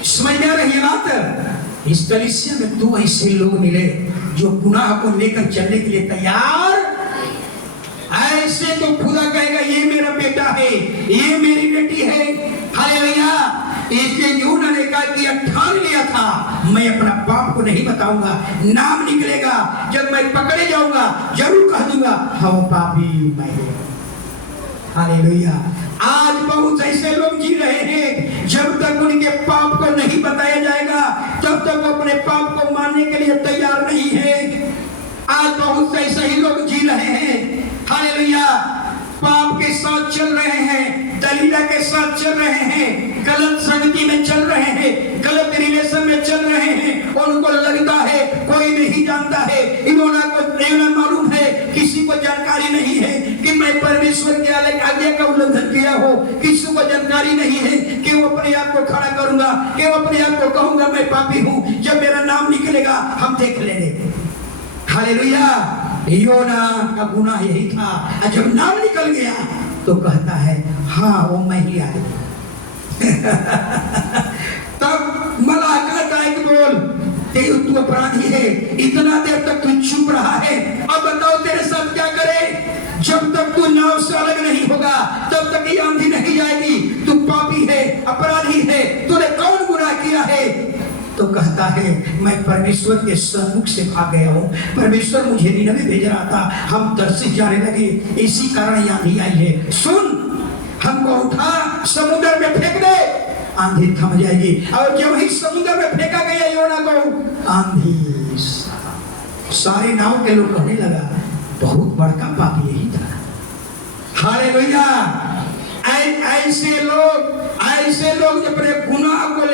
समझ में आ रही है बात? इस कलीसिया में दो ऐसे लोग मिले जो गुनाह को लेकर चलने के लिए तैयार। ऐसे तो खुदा कहेगा ये मेरा बेटा है, ये मेरी बेटी है। हालेलुया। इसलिए यूहन्ना ने कहा कि ठान लिया था मैं अपना बाप को नहीं बताऊंगा, नाम निकलेगा जब मैं पकड़े जाऊंगा जरूर कह दूंगा हाँ वो पापी मैं। हालेलुया। आज बहुत ऐसे लोग जी रहे हैं जब तक उनके पाप को नहीं बताया जाएगा तब तक वो अपने पाप को मानने के लिए तैयार नहीं है। आज बहुत से ऐसे ही लोग जी रहे हैं, हालेलुया, पाप के साथ चल रहे हैं, दलीला के साथ चल रहे हैं, गलत संगति में चल रहे हैं, गलत रिलेशन में चल रहे हैं और उनको लगता है कोई नहीं जानता है। इन्होंने मालूम है, किसी को जानकारी नहीं है कि मैं परमेश्वर के आज्ञा का उल्लंघन किया हो। किसी को जानकारी नहीं है कि वो अपने आप को खड़ा करूंगा, कि वो अपने आप को कहूंगा मैं पापी हूं। जब मेरा नाम निकलेगा हम देख लेंगे। हालेलुया। योना का गुनाह यही था, जब नाम निकल गया तो कहता है हाँ वो मैं ही आया। तब मलाक कहता है कि बोल तू अपराधी है, इतना देर तक तू चुप रहा है, अब बताओ तेरे साथ क्या करे। जब तक तू नाव से अलग नहीं होगा तब तक ये आंधी नहीं जाएगी। तू पापी है, अपराधी है, तूने कौन गुनाह किया है? तो कहता है मैं परमेश्वर के सम्मुख से भाग गया हूँ, परमेश्वर मुझे नीनवे भेज रहा था, हम तरसीस जाने लगे, इसी कारण ये आंधी आई है। सुन, हमको उठा समुद्र में फेंक दे, आंधी थम जाएगी। और जब ही समुद्र में फेंका गया योना को, आंधी सारे नाव के लोग कहने लगा बहुत बड़का पाप यही था। हालेलुया। ऐसे लोग अपने गुनाह को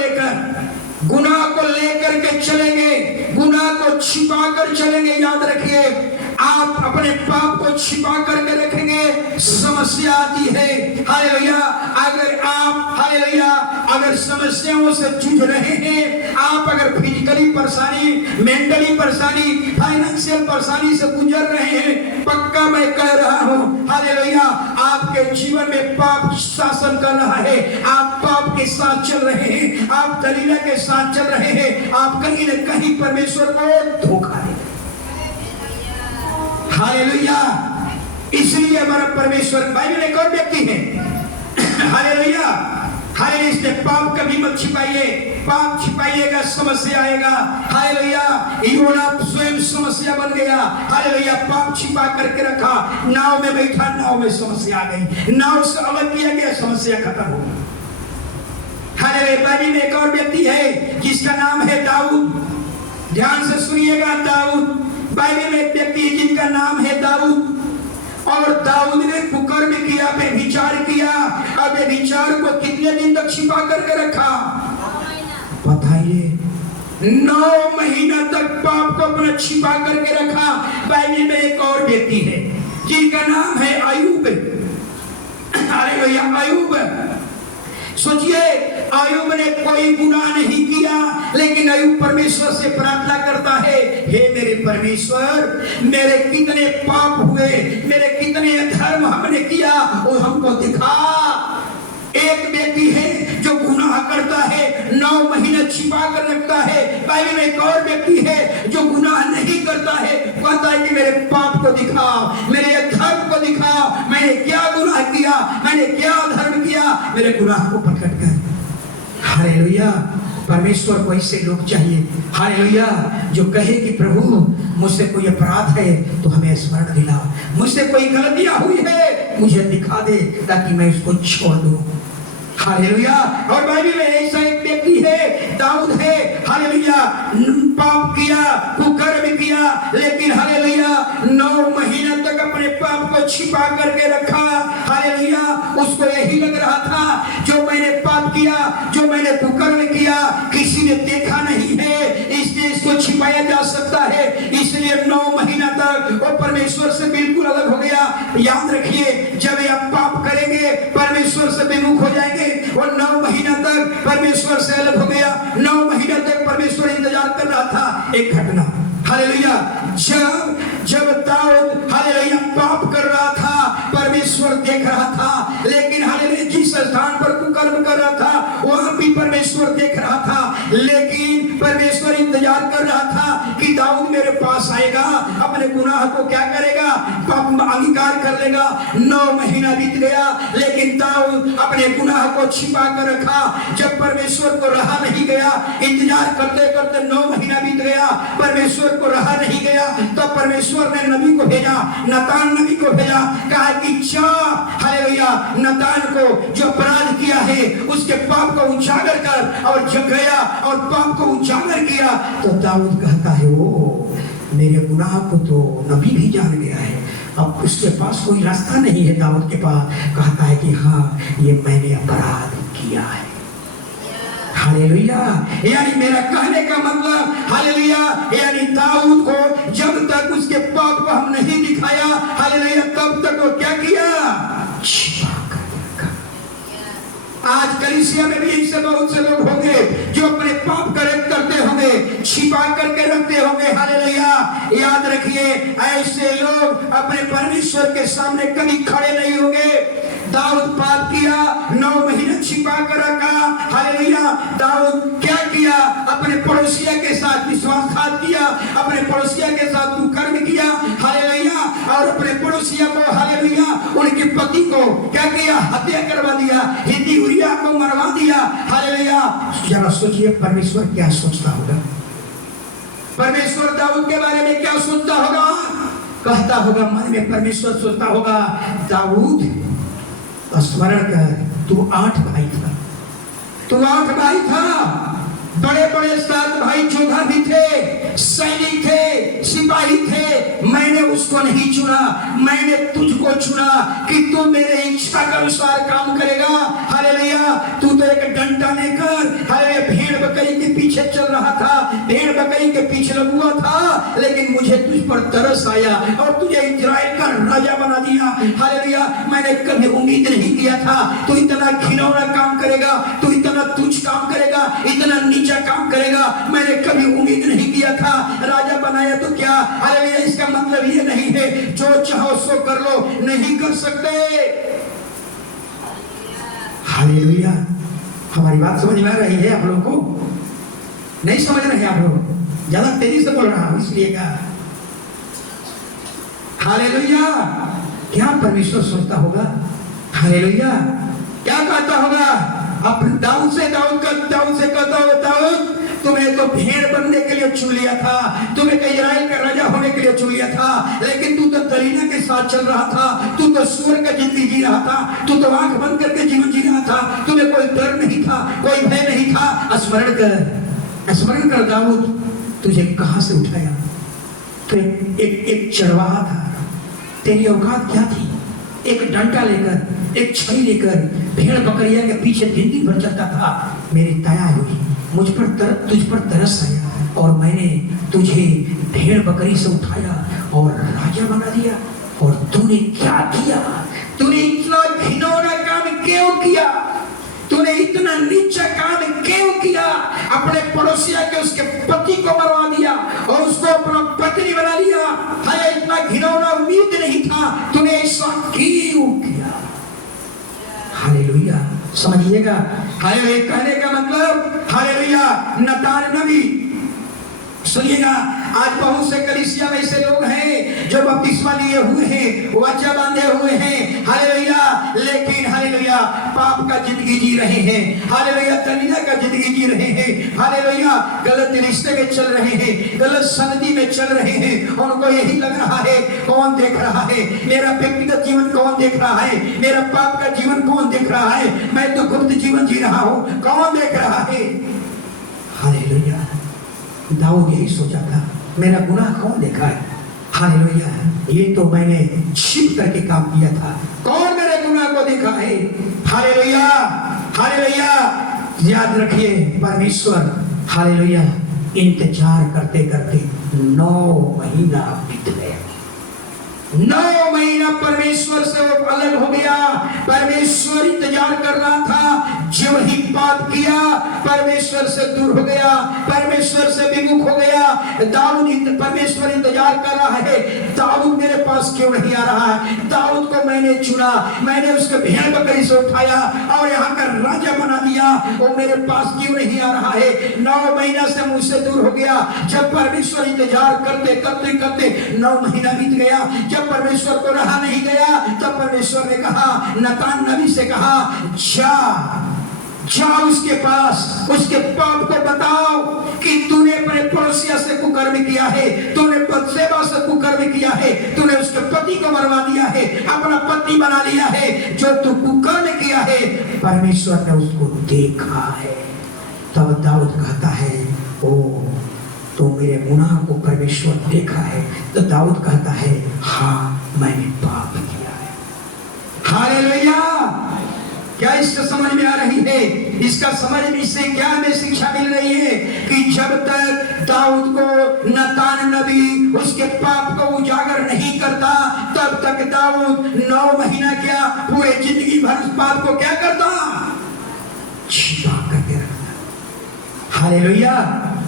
लेकर के चलेंगे, गुनाह को छिपा कर चलेंगे। याद रखिए, आप अपने पाप को छिपा करके रखेंगे, समस्या आती है। हालेलुया। अगर समस्याओं से जूझ रहे हैं, आप अगर फिजिकली परेशानी, मेंटली परेशानी, फाइनेंशियल परेशानी से गुजर रहे हैं, पक्का मैं कह रहा हूं, हालेलुया, आपके जीवन में पाप शासन कर रहा है। आप पाप के साथ चल रहे हैं, आप दलीला के साथ चल रहे हैं, आप कहीं न कहीं परमेश्वर को धोखा दे। हालेलुया। इसलिए हमारा परमेश्वर, बाइबल में एक और व्यक्ति है, हालेलुया, हालेलुया, इसलिए पाप कभी मत छिपाइए, पाप छिपाइएगा समस्या आएगा। हालेलुया। योना स्वयं समस्या बन गया। हालेलुया। पाप छिपा करके रखा, नाव में बैठा, नाव में समस्या आ गई, नाव से अलग किया गया, समस्या खत्म हो गई। हालेलुया। बाइबल में एक और व्यक्ति है जिसका नाम है दाऊद। ध्यान से सुनिएगा, दाऊद। बाइबल में एक व्यक्ति है जिनका नाम है दाऊद, और दाऊद ने कुकर्म किया, व्यभिचार किया। अब व्यभिचार को कितने दिन तक छिपा करके रखा बताइए? 9 महीना तक पाप को अपना छिपा करके रखा। बाइबल में एक और व्यक्ति है जिनका नाम है अय्यूब। हालेलुया। अय्यूब, सोचिए, अय्यूब ने कोई गुनाह नहीं किया, लेकिन अय्यूब परमेश्वर से प्रार्थना करता है, हे मेरे परमेश्वर, मेरे कितने पाप हुए, मेरे कितने अधर्म हमने किया, वो हमको दिखा। एक व्यक्ति है जो गुनाह करता है, 9 महीने छिपा कर रखता है। बाइबल में एक और व्यक्ति है जो गुनाह नहीं करता है, कहता है कि मेरे पाप को दिखाओ, मेरे अधर्म को दिखाओ, मैंने क्या गुनाह किया, मैंने क्या अधर्म किया, मेरे गुनाह को प्रकट कर। हालेलुया। परमेश्वर को ऐसे लोग चाहिए, हालेलुया, जो कहे कि प्रभु मुझसे कोई अपराध है तो हमें स्मरण दिलाओ, मुझसे कोई गलतियां हुई है मुझे दिखा दे ताकि मैं इसको छोड़ दूं। हालेलुया। और बाइबल में ऐसा एक व्यक्ति है, दाऊद है, हालेलुया, पाप किया, कुकर्म किया, लेकिन हालेलुया 9 महीने तक अपने पाप को छिपा करके रखा। हालेलुया। उसको यही लग रहा था जो मैंने पाप किया, जो मैंने कुकर्म किया, किसी ने देखा नहीं है, इसलिए इसको छिपाया जा सकता है। इसलिए 9 महीना तक वो परमेश्वर से बिल्कुल अलग हो गया। याद रखिए, जब आप पाप करेंगे परमेश्वर से विमुख हो जाएंगे। वो 9 महीना तक परमेश्वर से अलग हो गया। 9 एक घटना, हालेलुया, जब दाऊद हालेलुया पाप कर रहा था, परमेश्वर देख रहा था, लेकिन हालेलुया जिस स्थान पर कुकर्म कर रहा था वहां भी परमेश्वर देख रहा था, लेकिन परमेश्वर इंतजार कर रहा था कि दाऊद मेरे पास आएगा, अपने गुनाह को क्या करेगा, पाप अंगीकार कर लेगा। 9 महीना बीत गया, लेकिन दाऊद अपने गुनाह को छिपा कर रखा। जब परमेश्वर को रहा नहीं गया, इंतजार करते करते 9 महीना बीत गया, परमेश्वर को रहा नहीं गया, तो परमेश्वर ने नबी को भेजा, नातान नबी को भेजा, कहा कि जा हालेलुया नातान को जो अपराध किया है उसके पाप को उजागर कर, और जब गया और पाप को उजागर किया तो दाऊद कहता है वो मेरे गुनाह को तो नबी भी जान गया है, अब उसके पास कोई रास्ता नहीं है। दाऊद के पास कहता है कि हाँ ये मैंने अपराध किया है, हालेलुया। यानी मेरा कहने का मतलब हालेलुया, यानी दाऊद को जब तक उसके पाप को हम नहीं दिखाया हालेलुया, तब तक वो क्या किया, छिपा कर रखा। आज कलीसिया में भी ऐसे बहुत से लोग होंगे जो अपने पाप करते होंगे, छिपा करके रखते होंगे, हालेलुया। याद रखिए ऐसे लोग अपने परमेश्वर के सामने कभी खड़े नहीं होंगे। दाऊद पाप किया, 9 महीने छिपा कर रखा, हालेलुया। दाऊद क्या किया, अपने पड़ोसिया के साथ विश्वासघात किया, अपने पड़ोसिया के साथ कुकर्म किया, हालेलुया, और अपने पड़ोसिया को हालेलुया उनके पति को क्या किया, हत्या करवा दिया, हित्ती उरिया को मरवा दिया, हालेलुया। जरा सोचिए परमेश्वर क्या सोचता होगा, परमेश्वर दाऊद के बारे में क्या सोचता होगा। कहता होगा मन में परमेश्वर सोचता होगा, दाऊद स्मरण कर तू 8 भाई था, तू 8 भाई था, बड़े बड़े 7 भाई योद्धा भी थे, सैनिक थे, सिपाही थे, मैंने उसको नहीं चुना, मैंने तुझको चुना कि तू मेरे इच्छा के अनुसार काम करेगा, हालेलुया। तू तो एक डंडा लेकर हालेलुया भेड़ बकरी के पीछे चल रहा था, भेड़ बकरी के पीछे लगा था, लेकिन मुझे तुझ पर तरस आया और तुझे इजराइल का राजा बना दिया, हालेलुया। मैंने कभी उम्मीद नहीं किया था तू इतना घिनौना काम करेगा, तू इतना तुच्छ काम करेगा, इतना नीचा काम करेगा, मैंने कभी उम्मीद नहीं किया था। राजा बनाया तो क्या, हालेलुया। इसका मतलब ये नहीं है जो चाहो सो कर लो, नहीं कर सकते, हालेलुया। हमारी बात समझ में आ रही है आप लोगों को, नहीं समझ रहे हैं आप लोग, ज्यादा तेजी से बोल रहा हूं इसलिए का, हालेलुया। क्या परमेश्वर सोचता होगा, हालेलुया, क्या कहता होगा। अब दाऊद से कहता हो, दाऊद तुम्हें तो भेड़ बनने के लिए चुन लिया था, तुम्हें तो इजराइल का राजा होने के लिए चुन लिया था, लेकिन तू तो दलीला के साथ चल रहा था, तू तो सूअर का जिंदगी जी रहा था, तू तो आंख बंद करके जीवन जी रहा था, तुम्हें कोई डर नहीं था, कोई भय नहीं था। स्मरण कर दाऊद तुझे कहां से उठाया, तो एक चरवाहा था, तेरी औकात क्या थी, एक डंडा लेकर, एक छड़ी लेकर भेड़ बकरिया के पीछे दिन दिन भर चलता था। मेरी दया हुई, तुझ पर तरस आया और मैंने तुझे भेड़ बकरी से उठाया और राजा बना दिया। और तूने क्या किया, तूने इतना घिनौना काम क्यों किया, तूने इतना नीचा काम क्यों किया, अपने पड़ोसिया के उसके पति को मरवा दिया और उसको अपना पत्नी बना लिया। हाय इतना घिनौना उम्मीद नहीं था, तूने ऐसा क्यों किया, हालेलुया। समझिएगा, हालेलुया कहने का मतलब, हालेलुया। नातान नबी, सुनिएगा, आज बहुत से कलीसिया में ऐसे लोग हैं जो बपतिस्मा लिए हुए हैं, वाचा बांधे हुए हैं, हालेलुया, लेकिन हालेलुया पाप का जिंदगी जी रहे हैं, हालेलुया दलीला का जिंदगी जी रहे हैं, हालेलुया गलत रिश्ते में चल रहे हैं, गलत संगति में चल रहे हैं। उनको यही लग रहा है कौन देख रहा है, मेरा व्यक्तिगत जीवन कौन देख रहा है, मेरा पाप का जीवन कौन देख रहा है, मैं तो गुप्त जीवन जी रहा हूं, कौन देख रहा है, हालेलुया। दाऊद यही सोचा था, मेरा गुनाह कौन देखा है, हालेलुया। ये तो मैंने छिप करके काम किया था, कौन मेरे गुनाह को देखा है, हालेलुया, हालेलुया। याद रखिए परमेश्वर, हालेलुया, इंतजार करते करते 9 महीना बीत गए, 9 महीना परमेश्वर से वो अलग हो गया। परमेश्वर इंतजार कर रहा था। जो ही पाप किया परमेश्वर से दूर हो गया, परमेश्वर से विमुख हो गया। दाऊद परमेश्वर इंतजार कर रहा है, दाऊद मेरे पास क्यों नहीं आ रहा है। दाऊद को मैंने चुना, मैंने उसको भेड़ बकरी से उठाया और यहाँ का राजा बना दिया, वो मेरे पास क्यों नहीं आ रहा है। 9 महीना से मुझसे दूर हो गया। जब परमेश्वर इंतजार करते करते करते 9 महीना बीत गया। जब परमेश्वर को रहा नहीं गया तब परमेश्वर ने कहा, नतान नबी से कहा, जा उसके पास, उसके पाप को बताओ कि तूने अपने पड़ोसिया से कुकर्म किया है, तूने बत्शेबा से कुकर्म किया है, तूने उसके पति को मरवा दिया है, अपना पति बना लिया है। जो तू कुकर्म किया है परमेश्वर ने उसको देखा है। तब दाऊद कहता है, ओ तो मेरे गुनाह को परमेश्वर देखा है। तो दाऊद कहता है, हाँ मैंने पाप किया है। हालेलुया। क्या इससे समझ में आ रही है? इसका समझ में इससे क्या हमें शिक्षा मिल रही है कि जब तक दाऊद को नतान नबी उसके पाप को उजागर नहीं करता तब तक दाऊद 9 महीना क्या पूरे जिंदगी भर उस पाप को क्या करता, छिपा करके रखता। हालेलुया।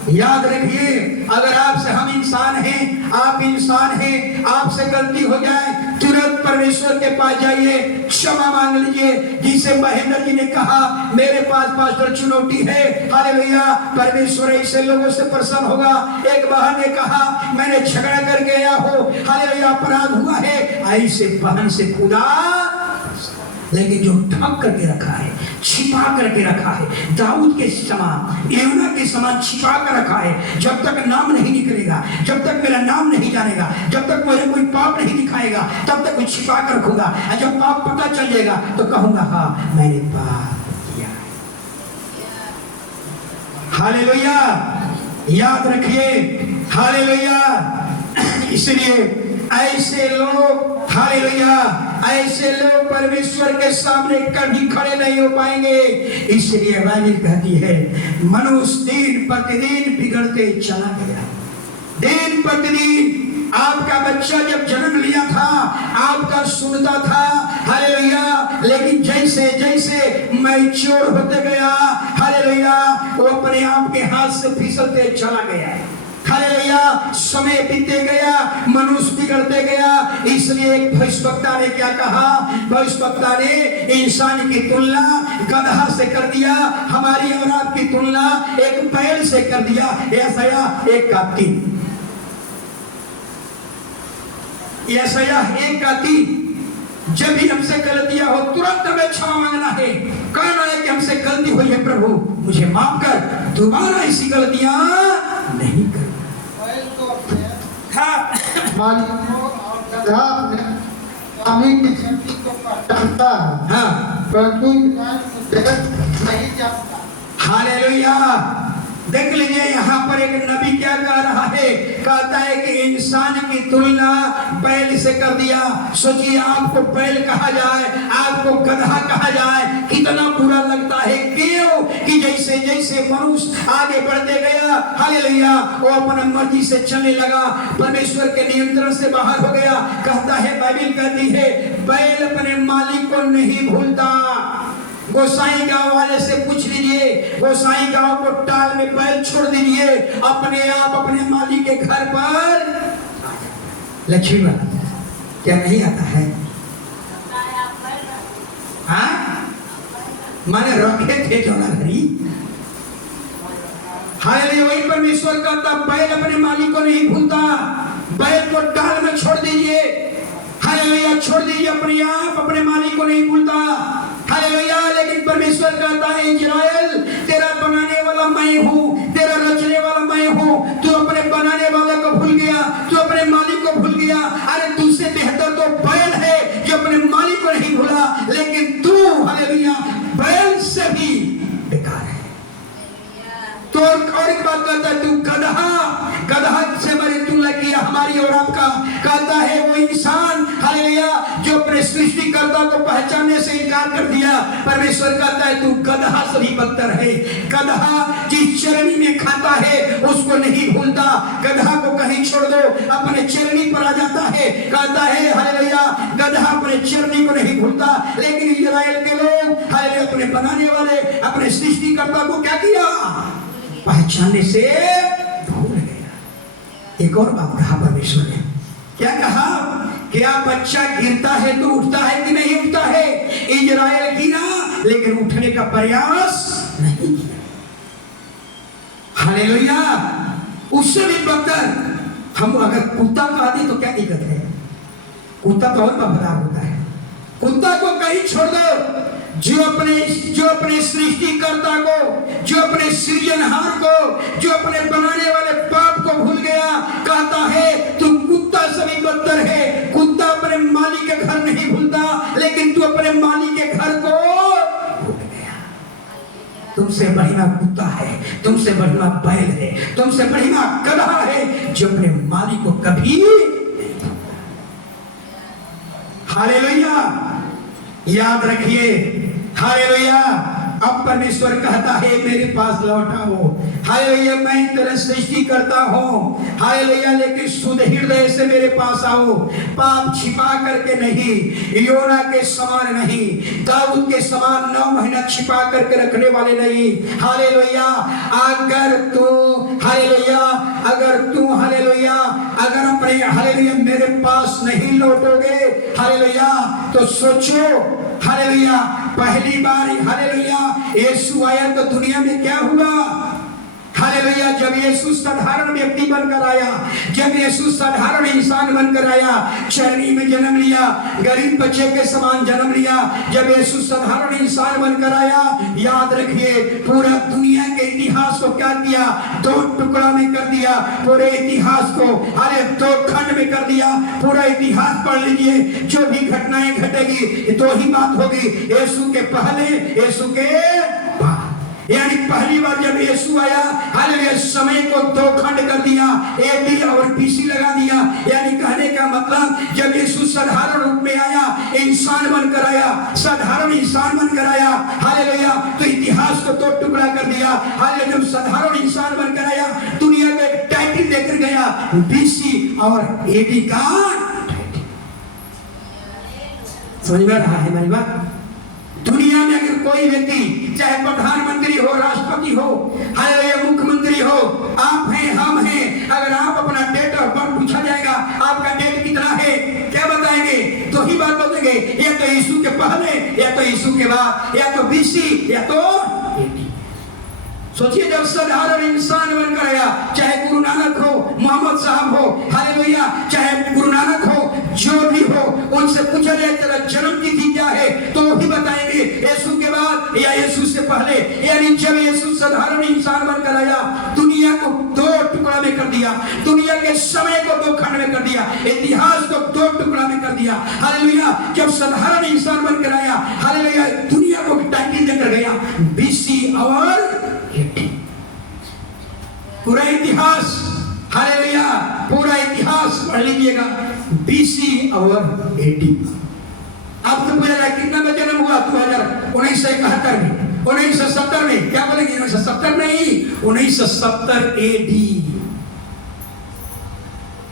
याद रखिए, अगर आपसे हम इंसान हैं, आप इंसान हैं, आपसे गलती हो जाए तुरंत परमेश्वर के पास जाइए, क्षमा मांग लीजिए। जिसे महेंद्र जी ने कहा, मेरे पास पास्टर चुनौती है, हालेलुया, परमेश्वर ऐसे लोगों से प्रसन्न होगा। एक बहन ने कहा, मैंने झगड़ा करके आया हो, हालेलुया, अपराध हुआ है। ऐसे बहन से खुदा, लेकिन जो ढक करके रखा है, छिपा करके रखा है, दाऊद के समान, यूहन्ना के समान छिपा कर रखा है। जब तक नाम नहीं निकलेगा, जब तक मेरा नाम नहीं जानेगा, जब तक मुझे कोई पाप नहीं दिखाएगा, तब तक मैं छिपा कर रखूंगा। और जब पाप पता चल जाएगा तो कहूंगा, हाँ मैंने पाप किया है। हालेलुया। याद रखिए, हालेलुया। इसलिए ऐसे लोग, हालेलुया, ऐसे लोग परमेश्वर के सामने कभी खड़े नहीं हो पाएंगे। इसलिए बाइबल कहती है, मनुष्य दिन प्रतिदिन बिगड़ते चला गया। दिन प्रतिदिन आपका बच्चा जब जन्म लिया था आपका सुनता था, हालेलुया, लेकिन जैसे जैसे मैच्योर होते गया, हालेलुया, वो अपने आप के हाथ से फिसलते चला गया। हालेलुया, समय बीते गया, मनुष्य बिगड़ते गया। इसलिए एक भविष्यवक्ता ने क्या कहा, भविष्यवक्ता ने इंसान की तुलना गधा से कर दिया, हमारी और आपकी तुलना एक बैल से कर दिया। यशायाह 1:3, यशायाह 1:3, जब भी हमसे गलतियां हो तुरंत हमें क्षमा मांगना है, कहना है कि हमसे गलती हुई है प्रभु मुझे माफ कर, दोबारा ऐसी गलतियां नहीं कर। हाँ, मालिक को और गधा अपने स्वामी की शक्ति को पहचानता है, हाँ, परंतु जगत नहीं जानता। हालेलुया। देख लीजिए यहाँ पर एक नबी क्या कह रहा है, कहता है कि इंसान की तुलना बैल से कर दिया। सोचिए, आपको बैल कहा जाए, आपको गधा कहा जाए, कितना बुरा लगता है। क्यों कि जैसे जैसे मनुष्य आगे बढ़ते गया, हालेलुया, वो अपनी मर्जी से चलने लगा, परमेश्वर के नियंत्रण से बाहर हो गया। कहता है, बाइबल कहती है, बैल अपने मालिक को नहीं भूलता। गोसाई गांव वाले से पूछ लीजिए, गोसाई गांव को टाल में बैल छोड़ दीजिए, अपने आप अपने मालिक के घर पर लक्ष्मी क्या नहीं आता है। हाँ, मैंने रखे थे जो ना घरी। हालेलुया। वही परमेश्वर कहता, बैल अपने मालिक को नहीं भूलता, बैल को टाल में छोड़ दीजिए, हालेलुया, छोड़ दीजिए, अपने आप अपने मालिक को नहीं भूलता। हालेलुया। लेकिन परमेश्वर कहता है, इज़राइल, तेरा बनाने वाला मैं हूँ, तेरा रचने वाला मैं हूँ। तू अपने बनाने वाले को भूल गया, तू अपने मालिक को भूल गया। अरे तुझसे बेहतर तो बैल है जो अपने मालिक को नहीं भूला, लेकिन तू, हालेलुया, बैल से भी बेकार है। तो और एक बात कहता है, तू गधा, गधा से मेरी तुलना किया हमारी और आपका। कहता है वो इंसान, हालेलुया, जो अपने सृष्टिकर्ता को पहचानने से इनकार कर दिया। परमेश्वर कहता है, तू गधा से भी बदतर है। गधा जिस चरनी में खाता है उसको नहीं भूलता, गधा को कहीं छोड़ दो, अपने चरनी पर आ जाता है, कहता है हालेलुया, गदहा अपने चरनी को नहीं भूलता। लेकिन इजराइल के लोग हालेलुया अपने बनाने वाले, अपने सृष्टिकर्ता को क्या किया? पहचानने से भूल गया। एक और बात कहा परमेश्वर ने, क्या कहा? क्या बच्चा गिरता है तो उठता है कि नहीं उठता है? इजराइल गिरा लेकिन उठने का प्रयास नहीं किया। हालेलुया। उससे भी बदतर, हम अगर कुत्ता कहा दे तो क्या दिक्कत है? कुत्ता तो और वफादार होता है। कुत्ता को कहीं छोड़ दो, जो अपने सृष्टिकर्ता को, जो अपने सृजनहार को, जो अपने बनाने वाले पाप को भूल गया, कहता है तू कुत्ता से भी बदतर है। कुत्ता अपने मालिक के घर नहीं भूलता, लेकिन तू अपने मालिक के घर को भूल गया। तुमसे बढ़िया कुत्ता है, तुमसे बढ़िया बैल है, तुमसे बढ़िया गदहा है, जो अपने मालिक को कभी। हालेलुया। याद रखिए, हालेलुया। अब परमेश्वर कहता है मेरे पास लौट आओ। हालेलुया, मैं तेरा सृष्टि करता हूँ। हालेलुया, लेकिन शुद्ध हृदय से मेरे पास आओ, पाप छिपा करके नहीं, योना के समान नहीं, दाऊद के समान 9 महीना छिपा करके रखने वाले नहीं। हालेलुया। अगर तू हालेलुया अगर अपने हालेलुया मेरे पास नहीं लौटोगे, हालेलुया, तो सोचो हालेलुया, पहली बार हालेलुया यीशु आया तो दुनिया में क्या हुआ? हालेलुया, जब यीशु साधारण व्यक्ति बनकर आया, जब यीशु साधारण इंसान बनकर आया, चरनी में जन्म लिया, गरीब बच्चे के समान जन्म लिया, जब यीशु साधारण इंसान बनकर आया, याद रखिए पूरा दुनिया के इतिहास को क्या किया? 2 टुकड़ा में कर दिया। पूरे इतिहास को 2 खंड में कर दिया। पूरा इतिहास पढ़ लीजिए, जो भी घटनाएं घटेगी 2 ही बात होगी, यीशु के पहले, यीशु के बाद। यानी पहली बार जब यीशु आया, हालेलुया, समय को 2 खंड कर दिया, एडी और बीसी लगा दिया। यानी कहने का मतलब जब यीशु साधारण रूप में आया, इंसान बनकर आया, साधारण इंसान बनकर आया, हालेलुया, तो इतिहास को 2 टुकड़ा कर दिया। हालेलुया, जब साधारण इंसान बनकर आया, दुनिया का एक टाइटल देकर गया, बीसी और एडी का टाइटल। समझ में रहा है हमारी बात? दुनिया में अगर कोई व्यक्ति, चाहे प्रधानमंत्री हो, राष्ट्रपति हो, हालेलुया, मुख्यमंत्री हो, आप हैं, हम हैं, अगर आप अपना डेट ऑफ बर्थ पूछा जाएगा, आपका डेट कितना है, क्या बताएंगे? 2 ही बात बताएंगे, या तो यीशु के पहले, या तो यीशु के बाद, या तो बीसी, या तो एडी। सोचिए, जब साधारण इंसान बनकर आया, चाहे गुरु नानक हो, मोहम्मद साहब हो, हालेलुया, चाहे गुरु नानक हो, जो भी हो, उनसे पूछा जाए तेरा जन्म तिथि क्या है, तो वो भी बताएंगे यीशु के बाद या यीशु से पहले। यानी जब यीशु साधारण इंसान बनकर आया, दुनिया को 2 टुकड़ा में कर दिया, दुनिया के समय को 2 खंड में कर दिया, इतिहास को 2 टुकड़ा में कर दिया। हालेलुया, जब साधारण इंसान बनकर आया, हालेलुया, दुनिया को टाइटल देकर गया, बीसी और पूरा इतिहास, हालेलुया, पूरा इतिहास पढ़ लीजिएगा, बीसी और एडी। अब तो पूछा कितना में जन्म हुआ? 1971 में, 1970 में, क्या बोलेंगे? 1970 नहीं, 1970 एडी।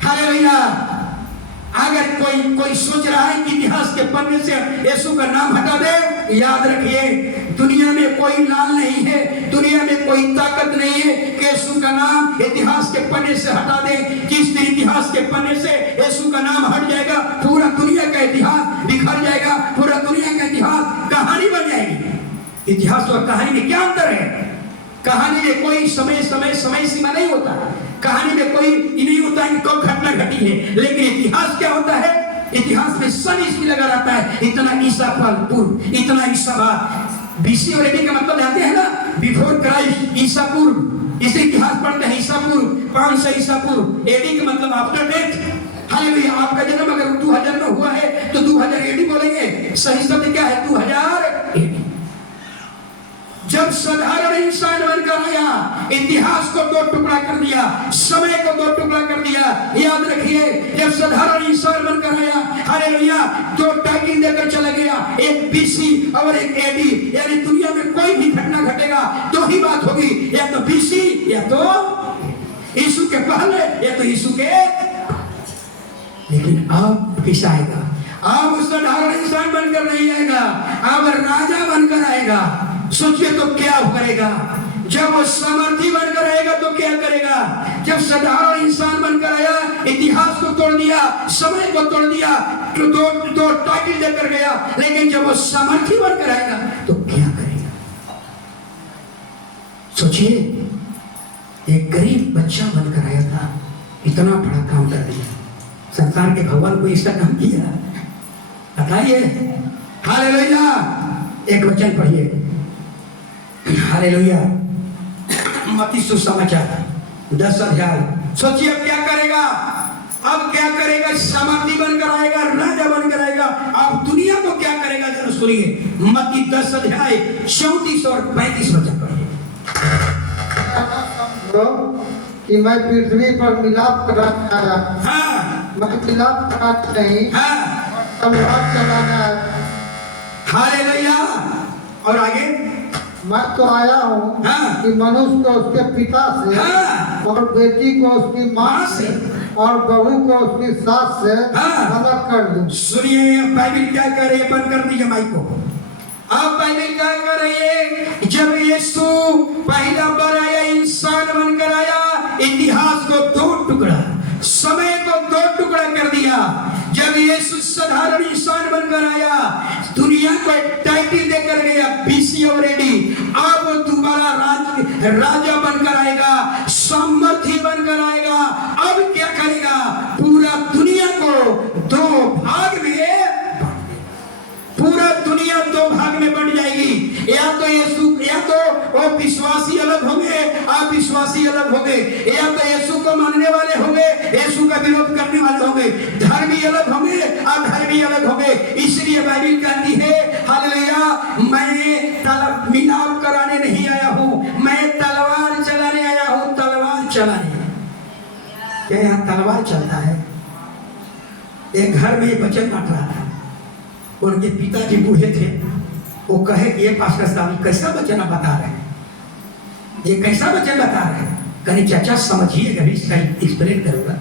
हालेलुया। अगर कोई सोच रहा है कि इतिहास के पन्ने से यीशु का नाम हटा दे, याद रखिए दुनिया में कोई लाल नहीं है, दुनिया में कोई ताकत नहीं है कि यीशु का नाम इतिहास के पन्ने से हटा दे। जिस दिन इतिहास के पन्ने से यीशु का नाम हट जाएगा, पूरा दुनिया का इतिहास बिखर जाएगा, पूरा दुनिया का इतिहास कहानी बन जाएगी। इतिहास और कहानी में क्या अंतर है? कहानी में कोई समय सीमा नहीं होता, कहानी में कोई नहीं होता है कि कब घटना घटी है, लेकिन इतिहास क्या होता है? इतिहास में सन इसकी लगा रहता है, इतना ईसा पूर्व, इतना ईसा बाद। बीसी और एडी का मतलब जानते हैं ना? बिफोर क्राइस्ट, ईसा पूर्व। इसे इतिहास पढ़ते हैं, ईसा पूर्व, 500 ईसा पूर्व। एडी का मतलब आफ्टर डेथ। हालेलुया, आपका जन्म अगर 2000 में हुआ है तो 2000 एडी बोलेंगे, सही शब्द क्या है? 2000 एडी। जब साधारण इंसान बनकर आया, इतिहास को 2 टुकड़ा कर दिया, समय को 2 टुकड़ा कर दिया। याद रखिए, जब साधारण इंसान बनकर आया, हालेलुया, 2 टाइटल देकर चला गया, एक बीसी और एक एडी। यानी दुनिया में कोई भी घटना घटेगा, 2 ही बात होगी, या तो बीसी या तो यीशु के पहले, ये तो यीशु के। लेकिन अब किस आएगा? अब उस साधारण इंसान बनकर नहीं आएगा, अब राजा बनकर आएगा। सोचिए तो क्या करेगा? जब वो सामर्थी बनकर आएगा तो क्या करेगा? जब साधारण इंसान बनकर आया, इतिहास को तोड़ दिया, समय को तोड़ दिया, तो दो टाइटल देकर गया, लेकिन जब वो सामर्थी बनकर आएगा तो क्या करेगा? सोचिए, एक गरीब बच्चा बनकर आया था, इतना बड़ा काम कर दिया। संसार के भगवान को इसका काम किया, बताइए। हालेलुया। एक वचन पढ़िए, हालेलुया। मत्ती सुसमाचार 10 अध्याय। सोचिए अब क्या करेगा? अब क्या करेगा? सामर्थी बनकर आएगा, राजा बनकर आएगा। अब दुनिया को क्या करेगा? जरा सुनिए, मत्ती 10 अध्याय 34 और 35 वचन पढ़िए। कि मैं पृथ्वी पर मिलाप कराने आया। हाँ, मैं मिलाप कराने नहीं, हाँ, तलवार चलाने आया। हालेलुया। और आगे, मैं तो आया हूँ हाँ, कि मनुष्य को उसके पिता से, हाँ, और बेटी को उसकी माँ से, और बहू को उसकी सास से हाँ, अलग कर दूं। सुनिए, बाइबल क्या कर रही है? बंद कर दीजिए माइक को। अब बाइबल क्या कर रही है? जब यीशु पहला बार आया, इंसान बनकर आया, इतिहास को दो टुकड़ा, समय को दो टुकड़ा कर दिया। जब यीशु साधारण इंसान बनकर आया, दुनिया को एक टाइटल देकर गया, बीसी और एडी। अब वो दोबारा राजा बनकर आएगा, सामर्थी बनकर आएगा। अब क्या करेगा? पूरा दुनिया को दो भाग में, पूरा दुनिया दो भाग में बंट जाएगी। या तो यीशु, या तो वो विश्वासी अलग होंगे, अविश्वासी अलग होंगे। या तो यीशु को मानने वाले होंगे, यीशु का विरोध करने वाले होंगे। धर्मी अलग होंगे, अधर्मी अलग होंगे। इसलिए बाइबल कहती है, हालेलुया, मैं मिलाप कराने नहीं आया हूँ, मैं तलवार चलाने आया हूँ। तलवार चलाने, क्या यहाँ तलवार चलता है? एक घर में वचन बांट रहा था, उनके पिताजी बूढ़े थे। वो कहे कि ये पास्टर साहब कैसा वचन आप बता रहे हैं, ये कैसा वचन बता रहे हैं? कहीं चाचा समझिएगा, भी इसका एक्सप्लेन करूंगा।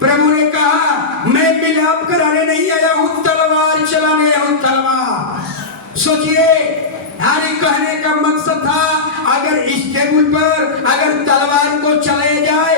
प्रभु ने कहा, मैं मिलाप कराने नहीं आया हूं, तलवार चलाने आया हूं। तलवार, सोचिए, यानी कहने का मकसद था, अगर इस टेबल पर अगर तलवार को चलाया जाए,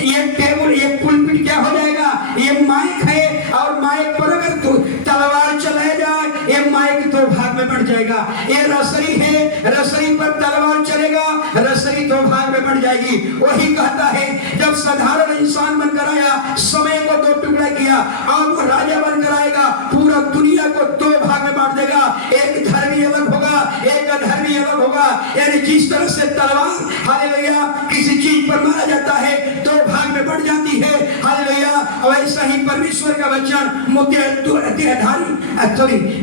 ये टेबल, ये पुलपिट क्या हो जाएगा? ये माइक है, और माइक पर अगर तलवार चलाया जाए, ये माइक दो भाग में बढ़ जाएगा। ये रसरी है, रसरी पर तलवार चलेगा, रसरी दो भाग में बढ़ जाएगी। वही कहता है, जब साधारण इंसान बनकर आया, समय को दो टुकड़ा किया, अब वो राजा बनकर आएगा, पूरा दुनिया को दो भाग में बांट देगा। एक धर्मी अलग होगा, एक अधर्मी अलग होगा। यानी जिस तरह से तलवार, हालेलुया, किसी चीज पर मारा जाता है, दो भाग में बढ़ जाती है, हालेलुया, वैसा ही परमेश्वर का वचन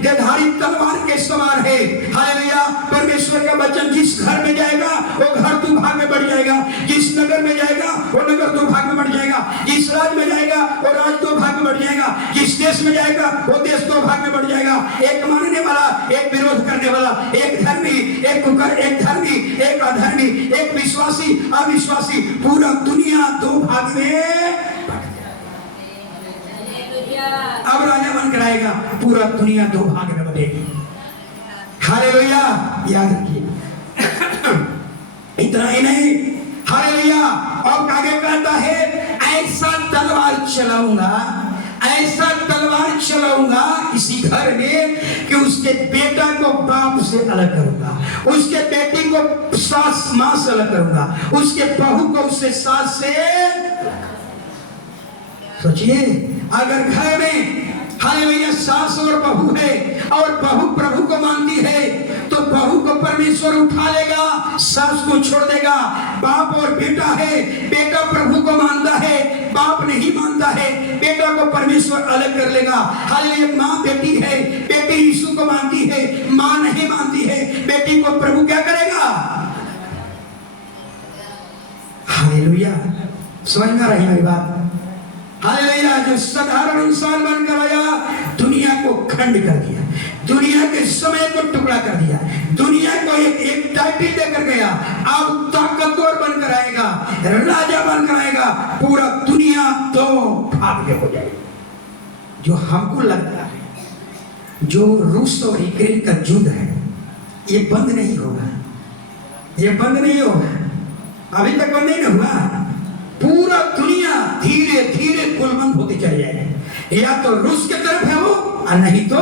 देहधारी तलवार के समान है। हालेलुया, परमेश्वर का वचन जिस घर में जाएगा, वो घर दो भाग में बढ़ जाएगा। जिस नगर में जाएगा, वो नगर दो भाग में बढ़ जाएगा। जिस राज्य में जाएगा, वो राज्य दो भाग में बढ़ जाएगा। जिस देश में जाएगा, वो देश दो भाग में बढ़ जाएगा। एक मानने वाला, एक विरोध करने वाला, एक धर्मी, एक धर्मी, एक अधर्मी, एक विश्वासी, अविश्वासी, पूरा दुनिया दो भाग में। अब राजा बनकर आएगा, पूरा दुनिया दो भाग में बटेगी। हालेलुया, याद रखिए। इतना ही नहीं, हालेलुया, और आगे कहता है, ऐसा तलवार चलाऊंगा, ऐसा तलवार चलाऊंगा इसी घर में कि उसके बेटा को बाप से अलग करूंगा, उसके बेटी को सास मां से अलग करूंगा, उसके बहू को उससे सास से। सोचिए, अगर घर में हालेलुया सास और बहू है, और बहू प्रभु को मानती है, तो बहू को परमेश्वर उठा लेगा, सास को छोड़ देगा। बाप और बेटा है, बेटा प्रभु को मानता है, बाप नहीं मानता है, बेटा को परमेश्वर अलग कर लेगा। हालेलुया, माँ बेटी है, बेटी यीशु को मानती है, माँ नहीं मानती है, बेटी को प्रभु क्या करेगा? हालेलुया, समझ में आ रही मेरी बात? हालेलुया, जो साधारण इंसान बनकर आया, दुनिया को खंड कर दिया, दुनिया के समय को टुकड़ा कर दिया, दुनिया को एक टाइटल देकर गया। अब ताकतवर बनकर आएगा, राजा बनकर आएगा, पूरा दुनिया दो भाग में हो जाएगी। जो हमको लगता है जो रूस और यूक्रेन का युद्ध है, ये बंद नहीं होगा, ये बंद नहीं होगा, अभी तक बंद नहीं हुआ। पूरा दुनिया धीरे धीरे कुलबंद होते चले जाएगा। या तो रूस के तरफ है वो, और नहीं तो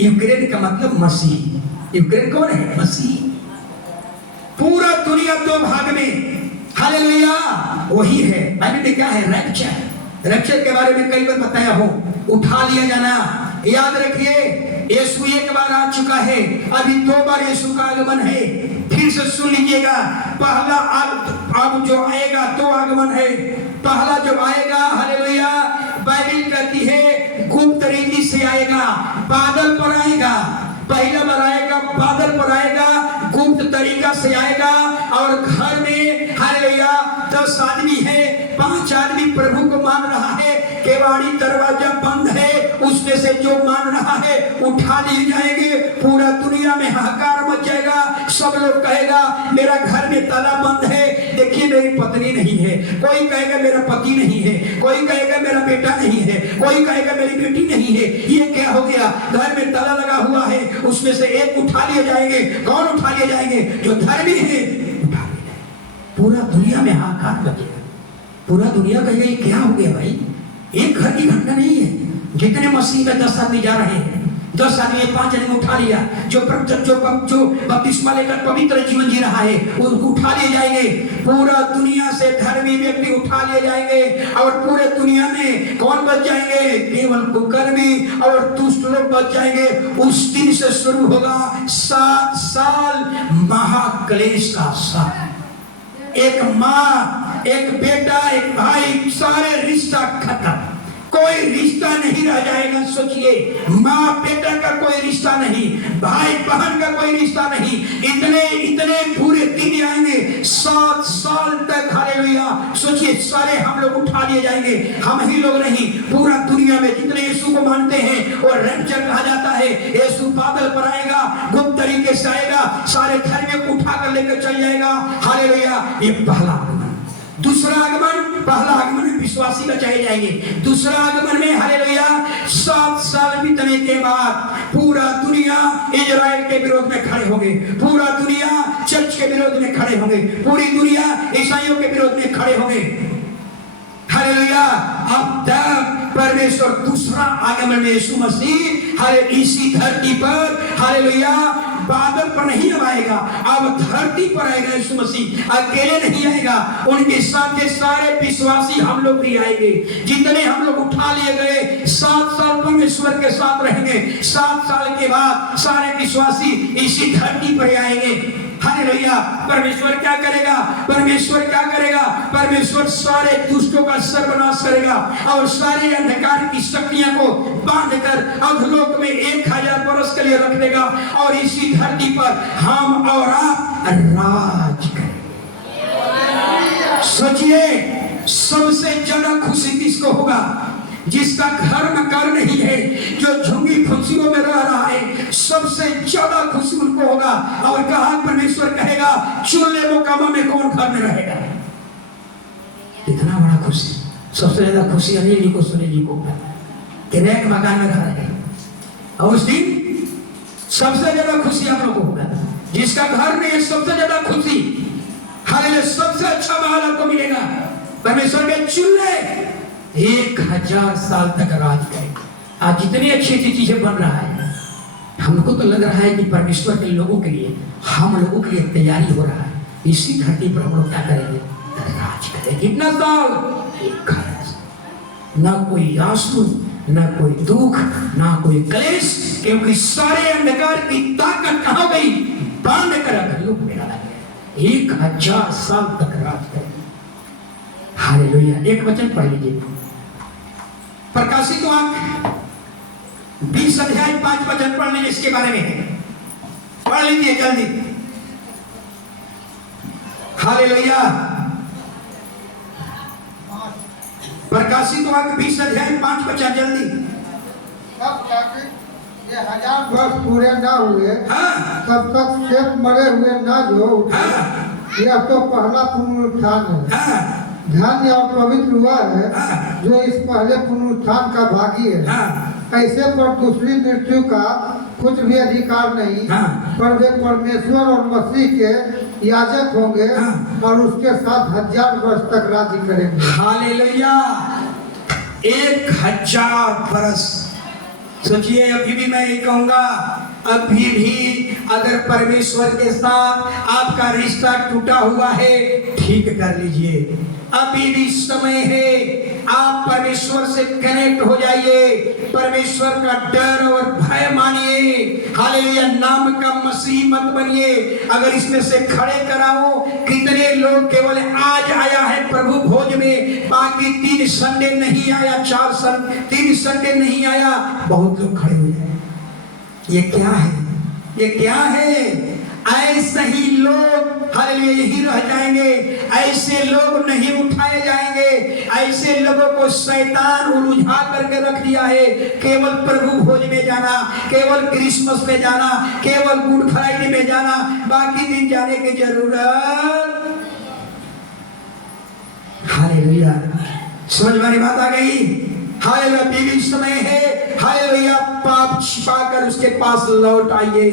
यूक्रेन का मतलब मसीह। यूक्रेन कौन है? मसीह। पूरा दुनिया दो भाग में, हालेलुया, वही है। बाइबल में क्या है? रैप्चर। रैप्चर के बारे में कई बार बताया हो, उठा लिया जाना। याद रखिए, यीशु एक बार आ चुका है, अभी दो बार यीशु का आगमन है। फिर से सुन लीजिएगा, पहला अब जो आएगा दो आगमन है। पहला जब आएगा, हालेलुया, बाइबल कहती है गुप्त रीति से आएगा, बादल पर आएगा। पहला बार आएगा, बादल पर आएगा, गुप्त तरीका से आएगा। और घर में, हालेलुया, 10 आदमी है, 5 आदमी प्रभु को मान रहा है, केवाड़ी दरवाजा बंद है, उसमें से जो मान रहा है उठा लिए जाएंगे। पूरा दुनिया में हाहाकार मच जाएगा। सब लोग कहेगा मेरा घर में ताला बंद है, देखिए मेरी पत्नी नहीं है। कोई कहेगा मेरा पति नहीं है, कोई कहेगा मेरा बेटा नहीं है, कोई कहेगा मेरी बेटी नहीं है। ये क्या हो गया? घर में ताला लगा हुआ है, उसमें से एक उठा लिए जाएंगे। कौन उठा लिए जाएंगे? जो धर्मी है उठा लिए जाएंगे। पूरा दुनिया में हाहाकार मचेगा। पूरा दुनिया कहेगा ये क्या हो गया भाई? एक घर की घटना नहीं है। जितने मसीह में 10 आदमी जा रहे हैं, 10 आदमी 5 आदमी उठा लिया। जो बपतिस्मा लेकर पवित्र जीवन जी रहा है, उनको उठा लिए जाएंगे। पूरा दुनिया से धर्मी व्यक्ति उठा लिए जाएंगे। और पूरे दुनिया में कौन बच जाएंगे? केवल कुकर्मी और दुष्ट लोग बच जाएंगे। उस दिन से शुरू होगा 7 साल महाक्लेश का साल। एक माँ, एक बेटा, एक भाई, सारे रिश्ता खत्म, कोई रिश्ता नहीं रह जाएगा। सोचिए, माँ बेटा का कोई रिश्ता नहीं, भाई बहन का कोई रिश्ता नहीं। इतने पूरे दिन आएंगे, 7 साल तक, हालेलुया। सोचिए, सारे हम लोग उठा लिए जाएंगे। हम ही लोग नहीं, पूरा दुनिया में जितने यीशु को मानते हैं, और रैप्चर कहा जाता है। यीशु बादल पर आएगा, गुप्त तरीके से आएगा, सारे धर्म को उठा कर लेकर चल जाएगा। हालेलुया, ये पहला आगमन। दूसरा आगमन, पहला आगमन में विश्वासी बचाए जाएंगे। दूसरा आगमन में, हालेलुया, 7 साल बीतने के बाद पूरा दुनिया इजराइल के विरोध में खड़े होंगे, पूरा दुनिया चर्च के विरोध में खड़े होंगे, पूरी दुनिया ईसाइयों के विरोध में खड़े होंगे। हालेलुया, अब तक परमेश्वर दूसरा आगमन में यीशु मसीह हर इसी धरती पर, हालेलुया, बादल पर नहीं आएगा, अब धरती पर आएगा। यीशु मसीह अकेले नहीं आएगा, उनके साथ के सारे विश्वासी हम लोग भी आएंगे। जितने हम लोग उठा लिए गए, 7 साल परमेश्वर के साथ रहेंगे। 7 साल के बाद सारे विश्वासी इसी धरती पर आएंगे। हालेलुया, परमेश्वर क्या करेगा? परमेश्वर क्या करेगा? परमेश्वर सारे दुष्टों का सर्वनाश करेगा और सारे अंधकार की शक्तियां को बांधकर अधोलोक में 1000 वर्ष के लिए रख देगा। और इसी धरती पर हम और आप राज करेंगे। सोचिए, सबसे ज्यादा खुशी किसको होगा? जिसका घर मकान नहीं है, जो झुग्गी फुंसियों में रह रहा है, सबसे ज्यादा खुशी उनको होगा। और कहा, परमेश्वर कहेगा, चूल्हे मुकामा में कौन घर में रहेगा? इतना बड़ा खुशी। सबसे ज्यादा खुशी अनिल जी को, सुनील जी को, एक मकान में घर है। और उस दिन सबसे ज्यादा खुशी आप लोगों को होगा। जिसका घर में है, सबसे ज्यादा खुशी। हालेलुया, सबसे अच्छा महल आपको मिलेगा। परमेश्वर के चूल्हे 1000 साल तक राज करेगा। आज जितनी अच्छी अच्छी चीजें बन रहा है, हमको तो लग रहा है कि परमेश्वर के लोगों के लिए, हम लोगों के लिए तैयारी हो रहा है। इसी धरती पर हम लोग क्या करेंगे? राज करेंगे। कितना साल? 1000 साल। ना कोई आंसू, ना कोई दुख, ना कोई क्लेश, क्योंकि सारे अंधकार की ताकत कहाँ गई? बांध कर अधोलोक में डाला गया। 1000 साल तक राज करेंगे। हालेलुया, एक वचन पढ़ लीजिए, प्रकाशित वाक्य 20 अध्याय 5 वचन पढ़ लीजिए। इसके बारे में पढ़ लीजिए जल्दी। हालेलुया, प्रकाशित वाक्य 20 अध्याय 5 वचन जल्दी। तब तक ये 1000 वर्ष पूरे ना हुए, हाँ तब तक शेष मरे हुए ना जो उठे। हाँ यह तो पहला पुनरुत्थान है। हाँ धन्य और पवित्र हुआ है हाँ। जो इस पहले पुनरुत्थान का भागी है। हाँ ऐसे पर दूसरी मृत्यु का कुछ भी अधिकार नहीं, हाँ। पर वे परमेश्वर और मसीह के याजक होंगे हाँ। और उसके साथ 1000 वर्ष तक राज्य करेंगे। हालेलुया। 1000 बरस। सोचिए, अभी भी मैं ये कहूंगा, अभी भी अगर परमेश्वर के साथ आपका रिश्ता टूटा हुआ है, ठीक कर लीजिए। अभी भी समय है, आप परमेश्वर से कनेक्ट हो जाइए, परमेश्वर का डर और भय मानिए। हालेलुया। नाम का मसीह मत बनिए। अगर इसमें से खड़े कराओ, कितने लोग केवल आज आया है प्रभु भोज में, बाकी 3 संडे नहीं आया, 3 संडे नहीं आया। बहुत लोग खड़े हो जाए, ये क्या है, ये क्या है? ऐसे ही लोग हालेलुया यही रह जाएंगे, ऐसे लोग नहीं उठाए जाएंगे। ऐसे लोगों को शैतान उलझा करके रख दिया है। केवल प्रभु भोज में जाना, केवल क्रिसमस में जाना, केवल गुड फ्राइडे में जाना, बाकी दिन जाने की जरूरत। हालेलुया। समझ में बात आ गई? हालेलुया। बीवी समय है, हालेलुया। पाप छिपाकर उसके पास लौट आइए,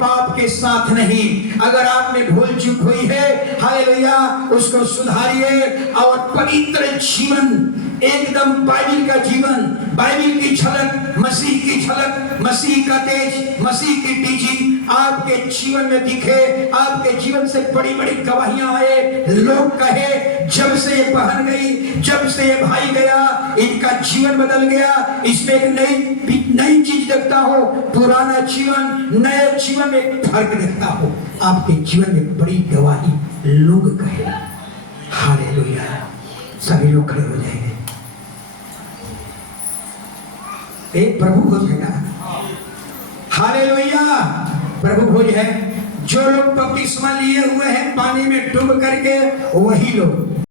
पाप के साथ नहीं। अगर आप में भूल चूक हुई है, हालेलुया, उसको सुधारिए और पवित्र जीवन, एकदम बाइबिल का जीवन, बाइबिल की झलक, मसीह की झलक, मसीह का तेज, मसीह की टीचिंग आपके जीवन में दिखे। आपके जीवन से बड़ी बड़ी गवाहियां आए, लोग कहे जब से ये बहन गई, जब से ये भाई गया, इनका जीवन बदल गया। इसमें एक नई चीज देखता हो, पुराना जीवन नए जीवन में एक फर्क देखता हो। आपके जीवन में बड़ी गवाही लोग कहे। हालेलुया। सभी लोग खड़े हो जाएंगे। एक प्रभु भोज है ना? हालेलुया। प्रभु भोज है। जो लोग बपतिस्मा लिए हुए हैं पानी में डूब करके, वही लोग